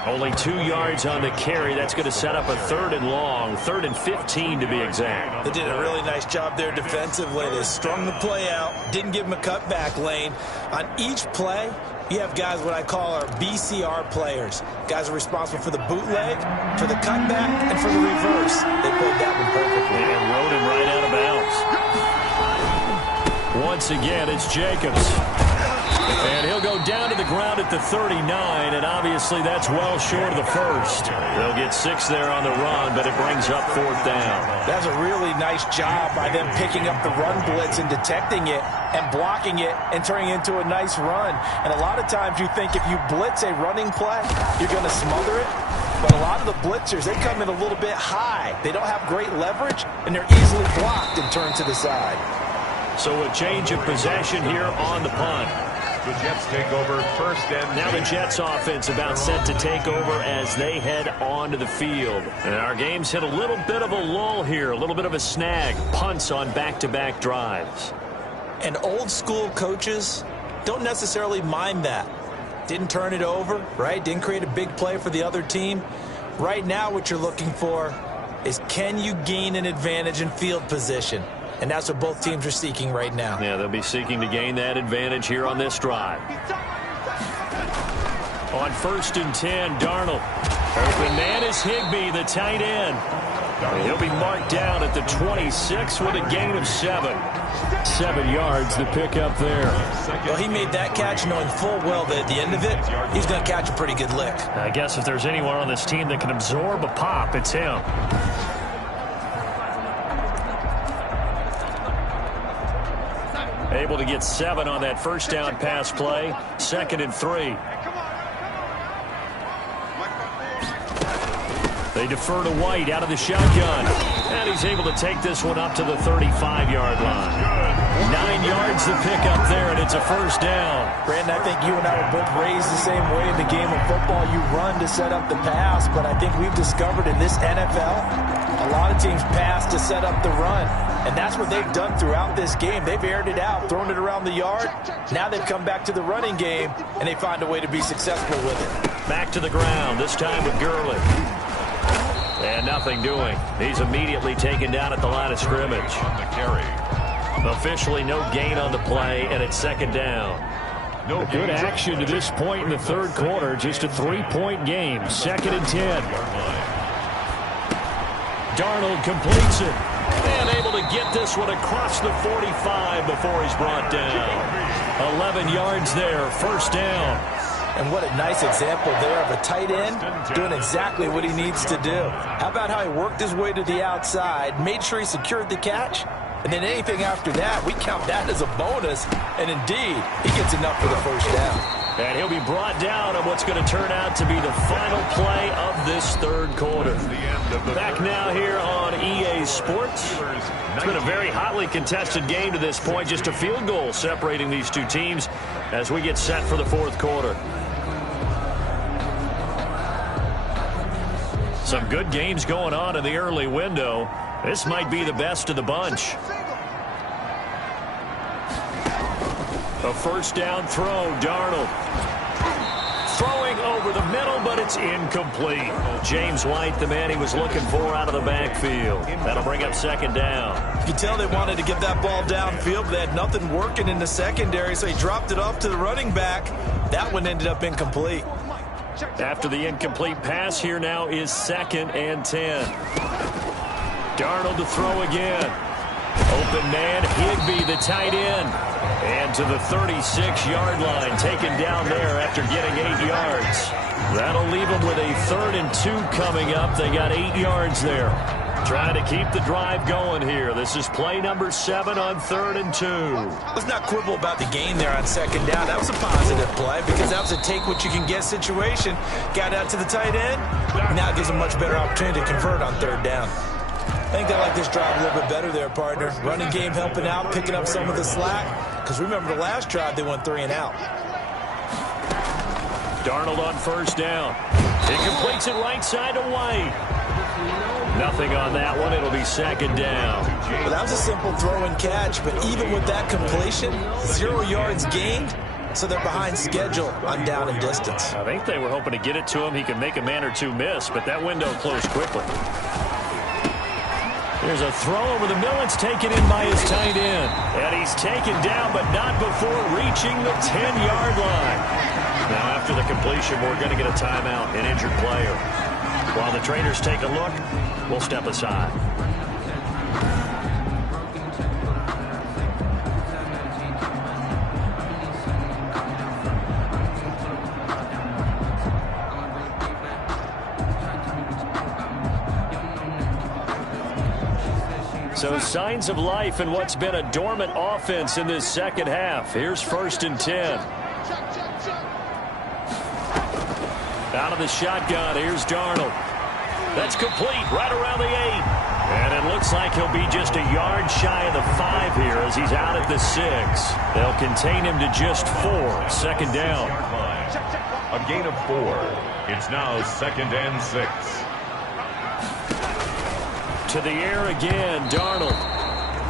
Only 2 yards on the carry. That's going to set up a 3rd and long, 3rd and 15 to be exact. They did a really nice job there defensively. They strung the play out, didn't give him a cutback lane. On each play, you have guys what I call our BCR players. Guys are responsible for the bootleg, for the cutback, and for the reverse. They played that one perfectly. And rode him right out of bounds. Once again, it's Jacobs. And he'll go down to the ground at the 39, and obviously that's well short of the first. They'll get 6 there on the run, but it brings up 4th down. That's a really nice job by them picking up the run blitz and detecting it and blocking it and turning it into a nice run. And a lot of times you think if you blitz a running play, you're going to smother it. But a lot of the blitzers, they come in a little bit high. They don't have great leverage, and they're easily blocked and turned to the side. So a change of possession here on the punt. The Jets take over 1st and now the Jets offense about set to take over as they head onto the field. And our game's hit a little bit of a lull here, a little bit of a snag. Punts on back-to-back drives. And old school coaches don't necessarily mind that. Didn't turn it over, right? Didn't create a big play for the other team. Right now what you're looking for is can you gain an advantage in field position? And that's what both teams are seeking right now. Yeah, they'll be seeking to gain that advantage here on this drive. On 1st and 10, Darnold. Open man is Higbee, the tight end. He'll be marked down at the 26 with a gain of 7. 7 yards to pick up there. Well, he made that catch knowing full well that at the end of it, he's going to catch a pretty good lick. I guess if there's anyone on this team that can absorb a pop, it's him. Able to get 7 on that 1st down pass play. 2nd and 3. They defer to White out of the shotgun. And he's able to take this one up to the 35-yard line. 9 yards to pick up there, and it's a 1st down. Brandon, I think you and I were both raised the same way in the game of football. You run to set up the pass, but I think we've discovered in this NFL, a lot of teams pass to set up the run. And that's what they've done throughout this game. They've aired it out, thrown it around the yard. Now they've come back to the running game, and they find a way to be successful with it. Back to the ground, this time with Gurley. And nothing doing. He's immediately taken down at the line of scrimmage. on the carry. Officially no gain on the play, and it's 2nd down. No Good action to this point in the 3rd quarter. Just a 3-point game. 2nd and 10. Darnold completes it. And able to get this one across the 45 before he's brought down. 11 yards there, 1st down. And what a nice example there of a tight end doing exactly what he needs to do. How about how he worked his way to the outside, made sure he secured the catch, and then anything after that, we count that as a bonus. And indeed, he gets enough for the 1st down. And he'll be brought down on what's going to turn out to be the final play of this 3rd quarter. Back now here on EA Sports. It's been a very hotly contested game to this point. Just a field goal separating these two teams as we get set for the 4th quarter. Some good games going on in the early window. This might be the best of the bunch. A first down throw, Darnold. Throwing over the middle, but it's incomplete. James White, the man he was looking for out of the backfield. That'll bring up second down. You can tell they wanted to get that ball downfield, but they had nothing working in the secondary, so he dropped it off to the running back. That one ended up incomplete. After the incomplete pass, here now is 2nd and 10. Darnold to throw again. Open man, Higbee, the tight end. And to the 36-yard line, taken down there after getting 8 yards. That'll leave them with a 3rd and 2 coming up. They got 8 yards there. Trying to keep the drive going here. This is play number 7 on 3rd and 2. Let's not quibble about the gain there on 2nd down. That was a positive play because that was a take-what-you-can-get situation. Got out to the tight end. Now it gives them a much better opportunity to convert on 3rd down. I think they like this drive a little bit better there, partner. Running game helping out, picking up some of the slack. Because remember, the last drive, they went 3 and out. Darnold on first down. He completes it right side to White. Nothing on that one. It'll be 2nd down. Well, that was a simple throw and catch, but even with that completion, 0 yards gained, so they're behind schedule on down and distance. I think they were hoping to get it to him. He could make a man or two miss, but that window closed quickly. There's a throw over the middle. It's taken in by his tight end. And he's taken down, but not before reaching the 10-yard line. Now, after the completion, we're going to get a timeout, an injured player. While the trainers take a look, we'll step aside. So signs of life in what's been a dormant offense in this second half. Here's 1st and 10. Out of the shotgun, here's Darnold. That's complete right around the 8. And it looks like he'll be just a yard shy of the 5 here as he's out at the 6. They'll contain him to just 4. 2nd down. A gain of 4. It's now 2nd and 6. To the air again, Darnold.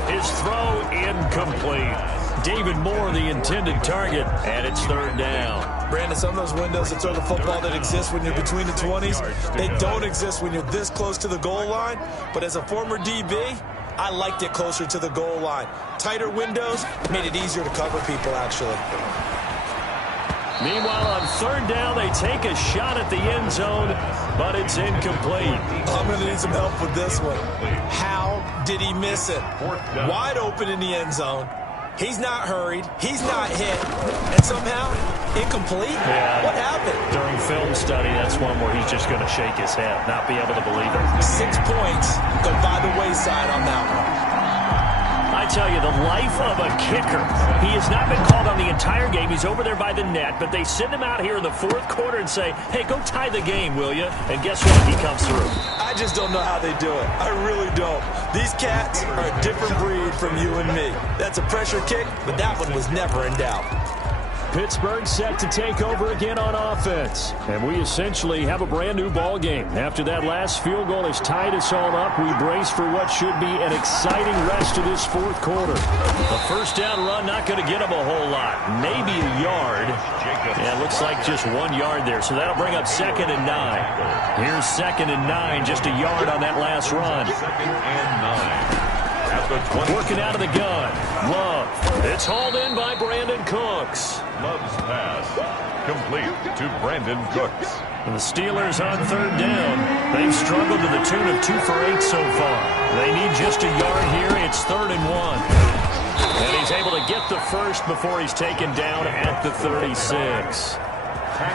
His throw incomplete. David Moore, the intended target, and it's 3rd down. Brandon, some of those windows that throw the football that exist when you're between the 20s, they don't exist when you're this close to the goal line. But as a former DB, I liked it closer to the goal line. Tighter windows made it easier to cover people, actually. Meanwhile, on 3rd down, they take a shot at the end zone, but it's incomplete. I'm going to need some help with this one. How did he miss it? Wide open in the end zone. He's not hurried. He's not hit. And somehow, incomplete? Yeah. What happened? During film study, that's one where he's just going to shake his head, not be able to believe it. 6 points go by the wayside on that one. I tell you, the life of a kicker. He has not been called on the entire game. He's over there by the net, but they send him out here in the 4th quarter and say, hey, go tie the game, will you? And guess what? He comes through. I just don't know how they do it. I really don't. These cats are a different breed from you and me. That's a pressure kick, but that one was never in doubt. Pittsburgh set to take over again on offense. And we essentially have a brand new ball game. After that last field goal has tied us all up, we brace for what should be an exciting rest of this 4th quarter. The first down run not going to get him a whole lot. Maybe a yard. Yeah, it looks like just 1 yard there. So that'll bring up 2nd and 9. Here's 2nd and 9, just a yard on that last run. 2nd and 9. Working out of the gun. Love. It's hauled in by Brandon Cooks. Love's pass complete to Brandon Cooks. And the Steelers on 3rd down. They've struggled to the tune of 2 for 8 so far. They need just a yard here. It's 3rd and 1. And he's able to get the first before he's taken down at the 36.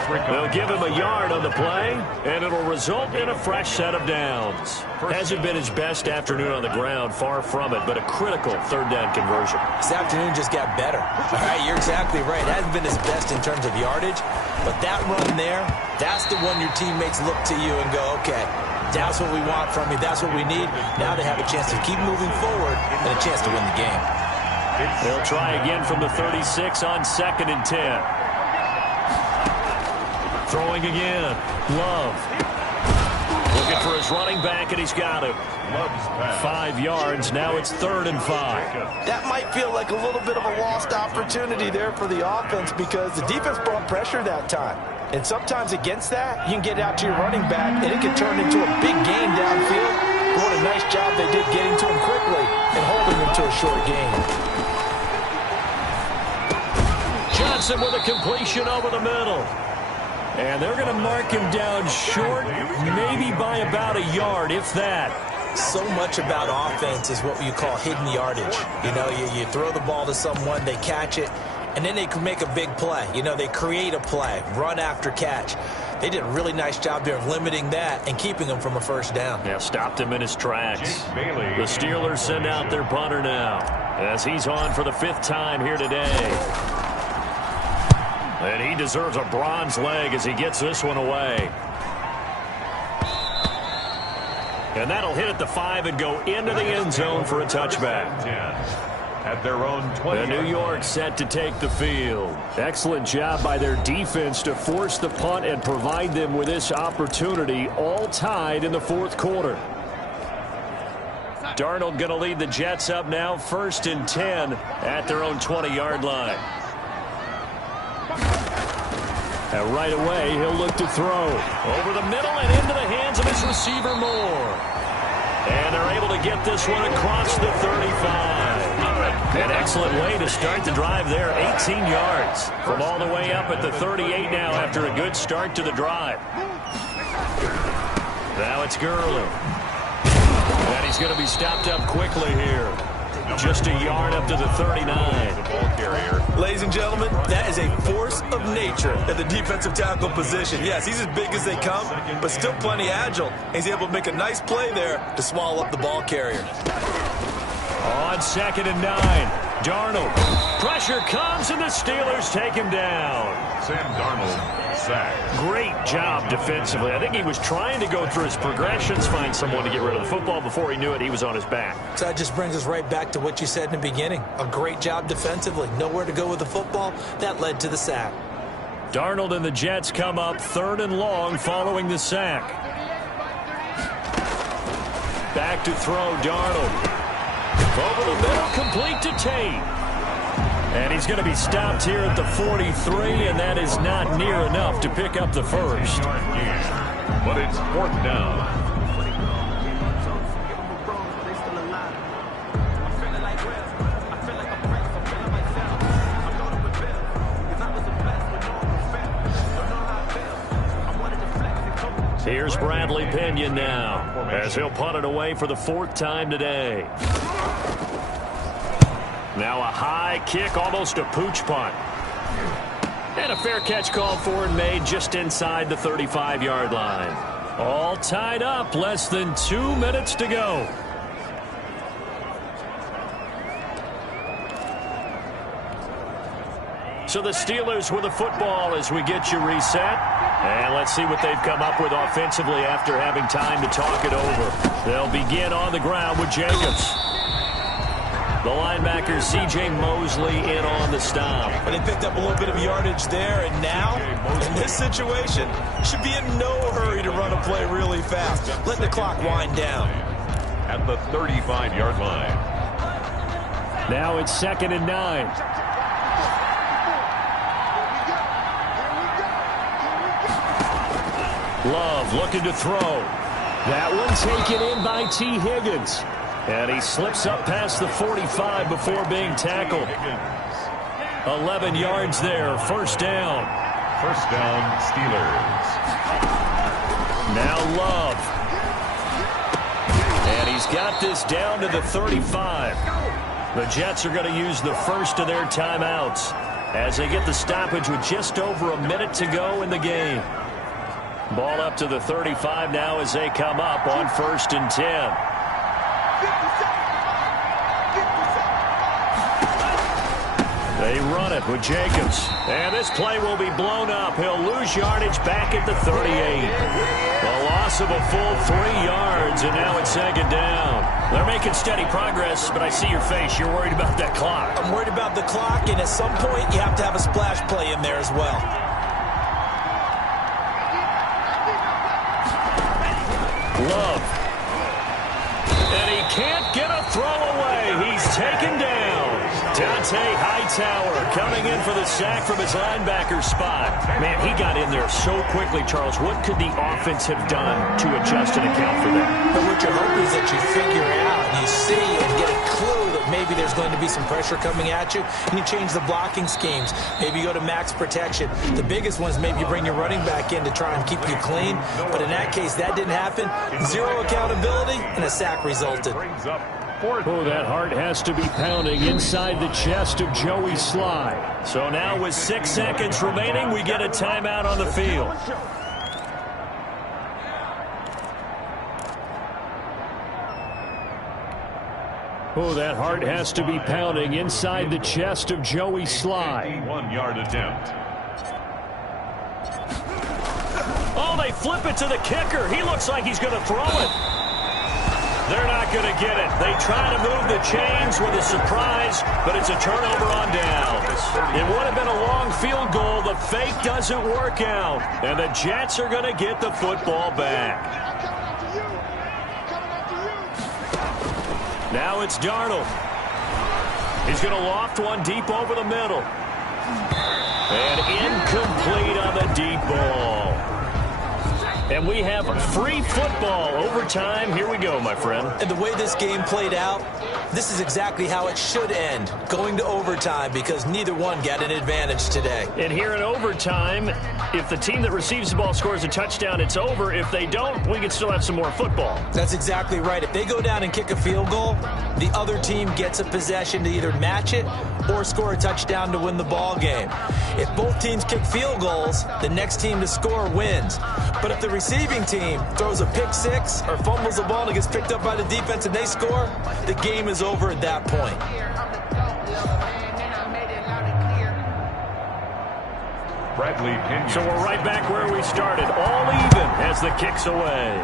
They'll give him a yard on the play, and it'll result in a fresh set of downs. Hasn't been his best afternoon on the ground, far from it, but a critical 3rd down conversion. This afternoon just got better. All right, you're exactly right. It hasn't been his best in terms of yardage, but that run there, that's the one your teammates look to you and go, okay, that's what we want from you. That's what we need. Now they have a chance to keep moving forward and a chance to win the game. They'll try again from the 36 on 2nd and 10. Throwing again. Love. Looking for his running back, and he's got him. 5 yards. Now it's 3rd and 5. That might feel like a little bit of a lost opportunity there for the offense because the defense brought pressure that time. And sometimes against that, you can get out to your running back, and it can turn into a big game downfield. What a nice job they did getting to him quickly and holding him to a short gain. Johnson with a completion over the middle. And they're going to mark him down short, maybe by about a yard, if that. So much about offense is what you call hidden yardage. You know, you throw the ball to someone, they catch it, and then they can make a big play. You know, they create a play, run after catch. They did a really nice job there of limiting that and keeping him from a first down. Yeah, stopped him in his tracks. The Steelers send out their punter now as he's on for the 5th time here today. And he deserves a bronze leg as he gets this one away. And that'll hit at the 5 and go into the end zone for a touchback. At their own 20. And New York set to take the field. Excellent job by their defense to force the punt and provide them with this opportunity, all tied in the 4th quarter. Darnold going to lead the Jets up now, 1st and 10 at their own 20-yard line. And right away, he'll look to throw. Over the middle and into the hands of his receiver, Moore. And they're able to get this one across the 35. An excellent way to start the drive there, 18 yards. From all the way up at the 38 now after a good start to the drive. Now it's Gurley. And he's going to be stopped up quickly here. Just a yard up to the 39. The ball carrier. Ladies and gentlemen, that is a force of nature at the defensive tackle position. Yes, he's as big as they come, but still plenty agile. He's able to make a nice play there to swallow up the ball carrier. On 2nd and 9, Darnold. Pressure comes, and the Steelers take him down. Sam Darnold sacked. Great job defensively. I think he was trying to go through his progressions, find someone to get rid of the football. Before he knew it, he was on his back. So that just brings us right back to what you said in the beginning. A great job defensively. Nowhere to go with the football. That led to the sack. Darnold and the Jets come up 3rd and long following the sack. Back to throw, Darnold. Over the middle, complete to Tate. And he's going to be stopped here at the 43, and that is not near enough to pick up the first. But it's 4th down. Here's Bradley Pinion now as he'll punt it away for the 4th time today. Now a high kick, almost a pooch punt. And a fair catch called for and made just inside the 35-yard line. All tied up, less than 2 minutes to go. So the Steelers with the football as we get you reset. And let's see what they've come up with offensively after having time to talk it over. They'll begin on the ground with Jacobs. The linebacker, C.J. Mosley, in on the stop. But they picked up a little bit of yardage there, and now, in this situation, should be in no hurry to run a play really fast. Let the clock wind down. At the 35-yard line. Now it's 2nd and 9. Love looking to throw. That one taken in by T. Higgins. And he slips up past the 45 before being tackled. 11 yards there, 1st down. 1st down, Steelers. Now Love. And he's got this down to the 35. The Jets are going to use the first of their timeouts as they get the stoppage with just over a minute to go in the game. Ball up to the 35 now as they come up on 1st and 10. They run it with Jacobs. And this play will be blown up. He'll lose yardage back at the 38. A loss of a full 3 yards, and now it's 2nd down. They're making steady progress, but I see your face. You're worried about that clock. I'm worried about the clock, and at some point, you have to have a splash play in there as well. Love. And he can't get a throw away. He's taken down. Dante Hightower coming in for the sack from his linebacker spot. Man, he got in there so quickly, Charles. What could the offense have done to adjust and account for that? But what you're hoping is that you figure out, you see and get a clue that maybe there's going to be some pressure coming at you, and you change the blocking schemes. Maybe you go to max protection. The biggest one is maybe you bring your running back in to try and keep you clean. But in that case, that didn't happen. Zero accountability, and a sack resulted. Oh, that heart has to be pounding inside the chest of Joey Sly. So now with 6 seconds remaining, we get a timeout on the field. Oh, that heart has to be pounding inside the chest of Joey Sly. 1-yard attempt. Oh, they flip it to the kicker. He looks like he's going to throw it. They're not going to get it. They try to move the chains with a surprise, but it's a turnover on downs. It would have been a long field goal. The fake doesn't work out, and the Jets are going to get the football back. Now it's Darnold. He's going to loft one deep over the middle. And incomplete on the deep ball. And we have free football overtime. Here we go, my friend. And the way this game played out, this is exactly how it should end, going to overtime, because neither one got an advantage today. And here in overtime, if the team that receives the ball scores a touchdown, it's over. If they don't, we can still have some more football. That's exactly right. If they go down and kick a field goal, the other team gets a possession to either match it or score a touchdown to win the ball game. If both teams kick field goals, the next team to score wins. But if the receiving team throws a pick six or fumbles the ball and it gets picked up by the defense and they score, the game is over at that point. So we're right back where we started, all even as the kick's away.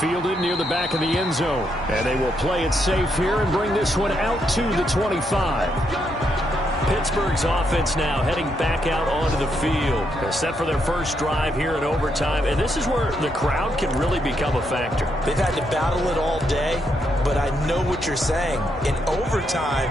Fielded near the back of the end zone. And they will play it safe here and bring this one out to the 25. Pittsburgh's offense now heading back out onto the field. They're set for their first drive here in overtime, and this is where the crowd can really become a factor. They've had to battle it all day, but I know what you're saying. In overtime,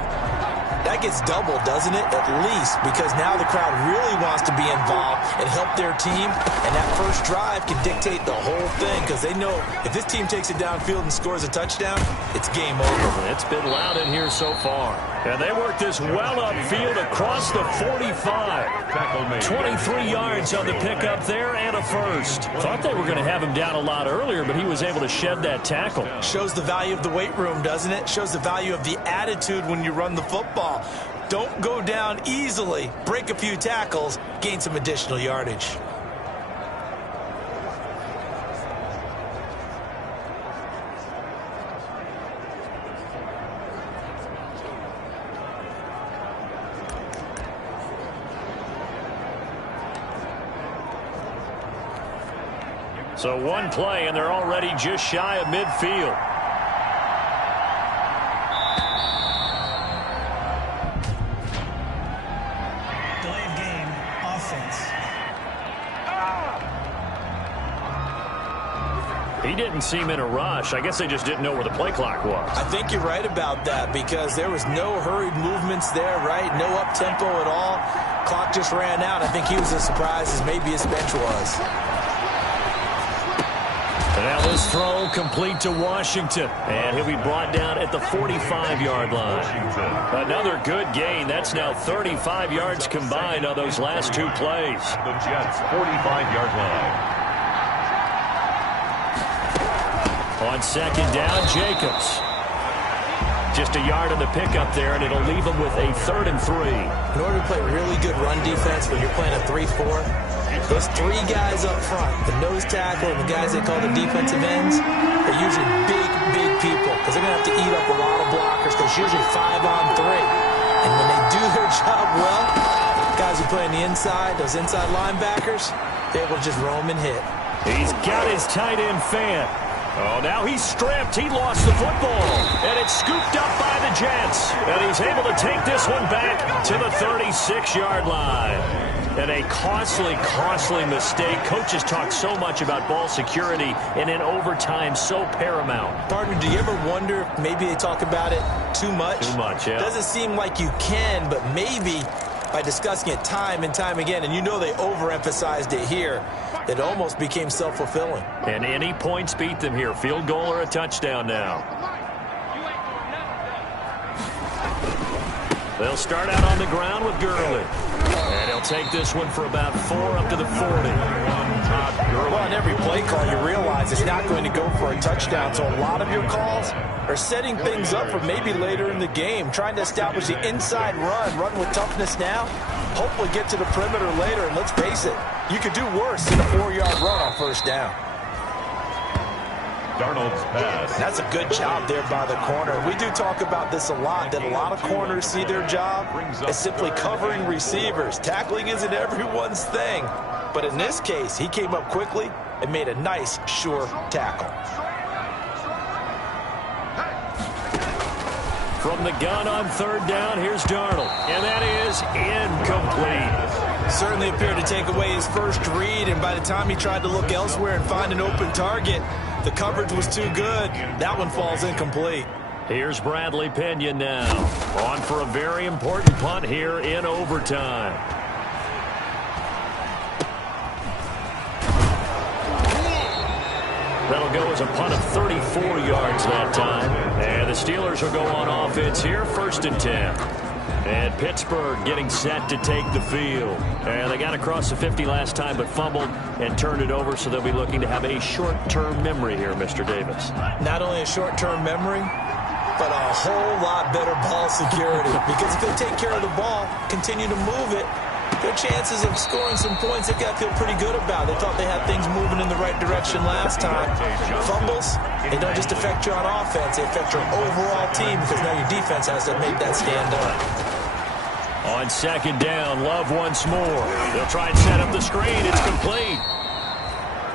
that gets doubled, doesn't it? At least, because now the crowd really wants to be involved and help their team, and that first drive can dictate the whole thing, because they know if this team takes it downfield and scores a touchdown, it's game over. It's been loud in here so far. And they work this well upfield across the 45. 23 yards on the pickup there and a first. Thought they were going to have him down a lot earlier, but he was able to shed that tackle. Shows the value of the weight room, doesn't it? Shows the value of the attitude when you run the football. Don't go down easily. Break a few tackles, gain some additional yardage. So one play, and they're already just shy of midfield. Delay of game, offense. He didn't seem in a rush. I guess they just didn't know where the play clock was. I think you're right about that, because there was no hurried movements there, right? No up-tempo at all. Clock just ran out. I think he was as surprised as maybe his bench was. And now this throw complete to Washington. And he'll be brought down at the 45-yard line. Another good gain. That's now 35 yards combined on those last two plays. The Jets' 45-yard line. On second down, Jacobs. Just a yard on the pickup there, and it'll leave him with a 3rd and 3. In order to play really good run defense when you're playing a 3-4, those three guys up front, the nose tackle and the guys they call the defensive ends, are usually big people, because they're going to have to eat up a lot of blockers, because it's usually 5-on-3. And when they do their job well, guys who play on the inside, those inside linebackers, they're able to just roam and hit. He's got his tight end fan. Oh, now he's stripped. He lost the football. And it's scooped up by the Jets. And he's able to take this one back to the 36-yard line. And a costly mistake. Coaches talk so much about ball security, and in overtime, so paramount. Partner, do you ever wonder if maybe they talk about it too much? Too much, yeah. Doesn't seem like you can, but maybe by discussing it time and time again, and you know they overemphasized it here, it almost became self-fulfilling. And any points beat them here. Field goal or a touchdown now. They'll start out on the ground with Gurley. And he'll take this one for about 4 up to the 40. Well, on every play call, you realize it's not going to go for a touchdown. So a lot of your calls are setting things up for maybe later in the game, trying to establish the inside run with toughness now, hopefully get to the perimeter later. And let's face it, you could do worse than a 4-yard run on first down. Darnold's pass. That's a good job there by the corner. We do talk about this a lot, that a lot of corners see their job as simply covering receivers. Tackling isn't everyone's thing. But in this case, he came up quickly and made a nice, sure tackle. From the gun on third down, here's Darnold. And that is incomplete. Certainly appeared to take away his first read, and by the time he tried to look elsewhere and find an open target, the coverage was too good. That one falls incomplete. Here's Bradley Pinion now, on for a very important punt here in overtime. That'll go as a punt of 34 yards that time. And the Steelers will go on offense here, 1st and 10. And Pittsburgh getting set to take the field. And they got across the 50 last time but fumbled and turned it over, so they'll be looking to have a short-term memory here, Mr. Davis. Not only a short-term memory, but a whole lot better ball security. Because if they take care of the ball, continue to move it, their chances of scoring some points, they've got to feel pretty good about. They thought they had things moving in the right direction last time. Fumbles, they don't just affect you on offense, they affect your overall team, because now your defense has to make that stand up. On 2nd down, Love once more. They'll try and set up the screen. It's complete.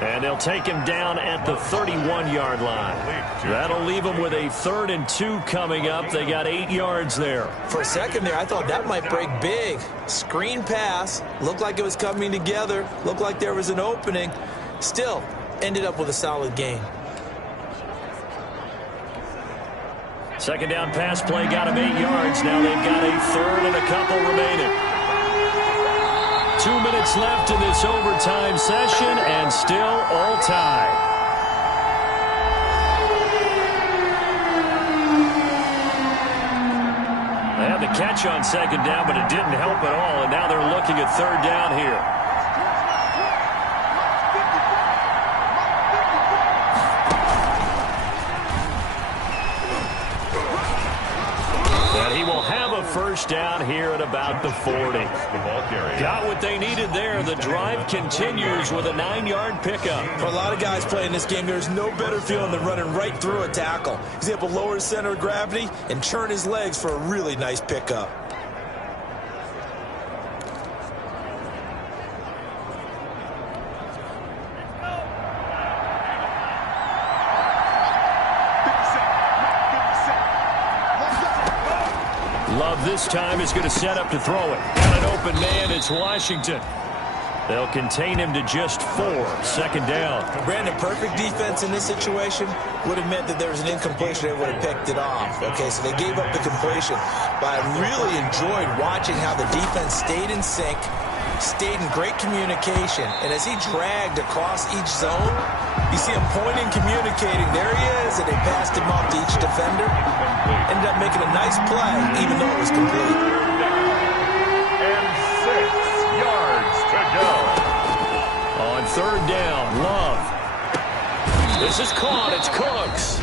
And they'll take him down at the 31-yard line. That'll leave them with a 3rd and 2 coming up. They got 8 yards there. For a second there, I thought that might break big. Screen pass. Looked like it was coming together. Looked like there was an opening. Still, ended up with a solid gain. 2nd down pass play got him 8 yards. Now they've got a 3rd and a couple remaining. 2 minutes left in this overtime session, and still all tied. They had the catch on 2nd down, but it didn't help at all, and now they're looking at 3rd down here. He will have a 1st down here at about the 40. Got what they needed there. The drive continues with a 9-yard pickup. For a lot of guys playing this game, there's no better feeling than running right through a tackle. He's able to lower his center of gravity and churn his legs for a really nice pickup. Love this time is going to set up to throw it. Got an open man. It's Washington. They'll contain him to just 4. 2nd down. Brandon, perfect defense in this situation would have meant that there was an incompletion. They would have picked it off. Okay, so they gave up the completion. But I really enjoyed watching how the defense stayed in sync, stayed in great communication. And as he dragged across each zone, you see him pointing, communicating. There he is, and they passed him off to each defender. Ended up making a nice play, even though it was complete. And 6 yards to go. On 3rd down, Love. This is caught. It's Cooks.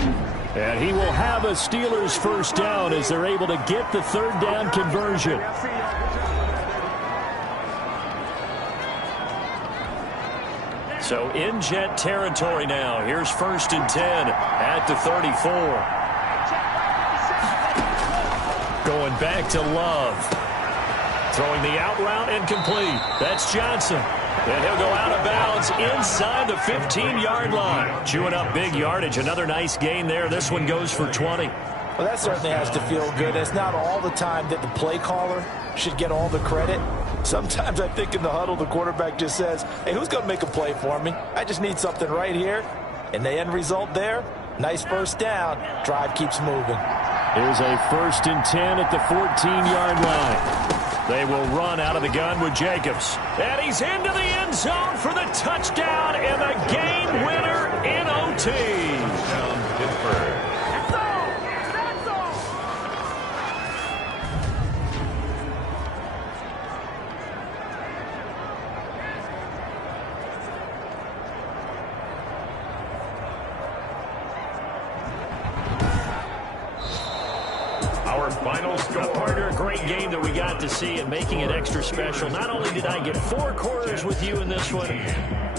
And he will have a Steelers 1st down as they're able to get the 3rd down conversion. So in Jet territory now. Here's 1st and 10 at the 34. Going back to Love. Throwing the out route and complete. That's Johnson. And he'll go out of bounds inside the 15-yard line. Chewing up big yardage. Another nice gain there. This one goes for 20. Well, that certainly has to feel good. It's not all the time that the play caller should get all the credit. Sometimes I think in the huddle, the quarterback just says, hey, who's going to make a play for me? I just need something right here. And the end result there, nice first down. Drive keeps moving. Here's a 1st and 10 at the 14-yard line. They will run out of the gun with Jacobs. And he's into the end zone for the touchdown and the game winner in OT. Down Pittsburgh. Final score. Partner, a great game that we got to see and making it extra special. Not only did I get 4 quarters with you in this one,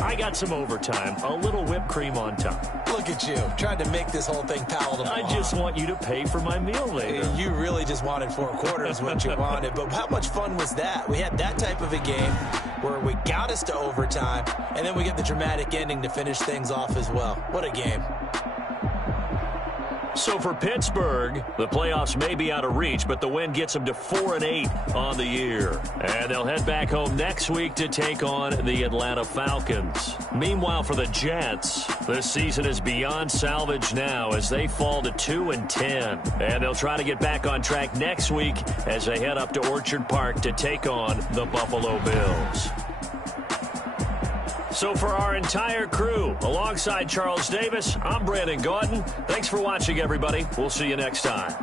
I got some overtime, a little whipped cream on top. Look at you, trying to make this whole thing palatable. I just want you to pay for my meal later. You really just wanted 4 quarters, what you wanted. But how much fun was that? We had that type of a game where we got us to overtime, and then we get the dramatic ending to finish things off as well. What a game. So for Pittsburgh, the playoffs may be out of reach, but the win gets them to 4-8 on the year. And they'll head back home next week to take on the Atlanta Falcons. Meanwhile, for the Jets, this season is beyond salvage now as they fall to 2-10. And they'll try to get back on track next week as they head up to Orchard Park to take on the Buffalo Bills. So for our entire crew, alongside Charles Davis, I'm Brandon Gaudin. Thanks for watching, everybody. We'll see you next time.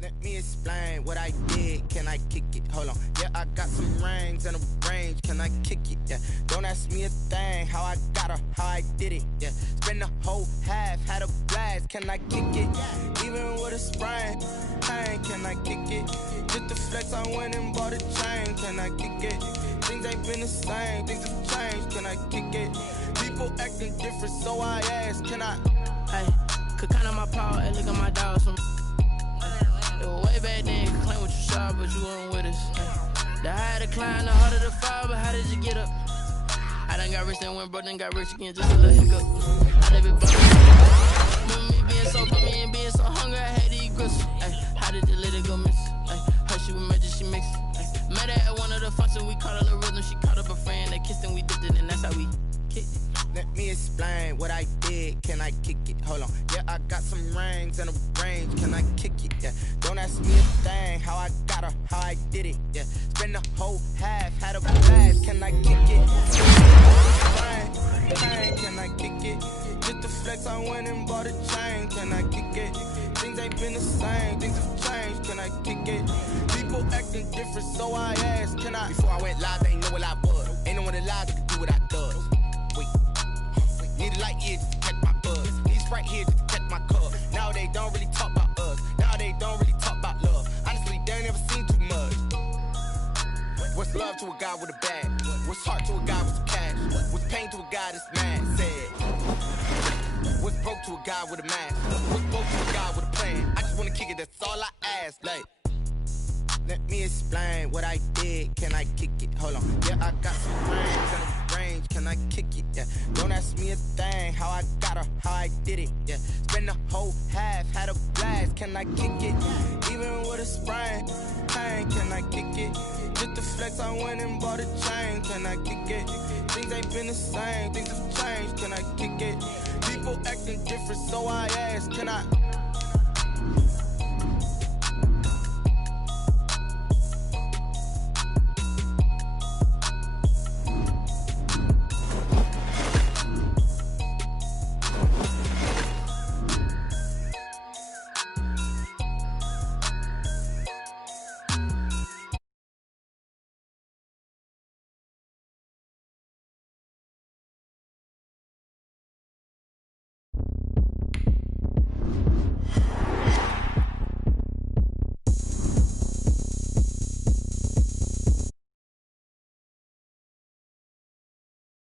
Let me explain what I did. Can I kick it? Hold on. Yeah, I got some rings and a range. Can I kick it? Yeah. Don't ask me a thing. How I got her, how I did it. Yeah. Spend the whole half, had a blast. Can I kick it? Even with a sprain. Pain, can I kick it? Just the flex, I went and bought a chain. Can I kick it? Things ain't been the same. Things have changed. Can I kick it? People acting different, so I ask. Can I? Hey, could count on my power and look at my dogs from. Way back then, you could claim what you saw, but you weren't with us. The higher the climb, the harder the fall, but how did you get up? I done got rich, then went broke, then got rich again, just a little hiccup. I live it bumpin'. Remember me being so bummy and being so hungry, I had to eat gristle. How did the little go miss? Her she was magic, she mixed. Met her at one of the functions, we caught her the rhythm, she caught up a friend, they kissed and we dipped it, and that's how we kicked it. Let me explain what I did. Can I kick it? Hold on. Yeah, I got some rings and a range. Can I kick it? Yeah. Don't ask me a thing. How I got her, how I did it. Yeah. Spend the whole half, had a blast. Can I kick it? Can I kick it? Just the flex, I went and bought a chain. Can I kick it? Things ain't been the same. Things have changed. Can I kick it? People acting different, so I asked. Can I? Before I went live, they ain't know what I was. Ain't no one alive that could do what I does. Wait. Need a light here just to catch my buzz. Need Sprite here just to catch my cup. Now they don't really talk about What's love to a guy with a bag? What's heart to a guy with some cash? What's pain to a guy that's mad? Said. What's broke to a guy with a mask? What's broke to a guy with a plan? I just wanna kick it, that's all I ask. Like, let me explain what I did. Can I kick it? Hold on. Yeah, I got some range and a range. Can I kick it? Yeah. Don't ask me a thing. How I got her, how I did it. Yeah. Spend the whole half, had a blast. Can I kick it? Even with a sprain, pain. Can I kick it? Just to flex, I went and bought a chain. Can I kick it? Things ain't been the same. Things have changed. Can I kick it? People acting different, so I ask. Can I?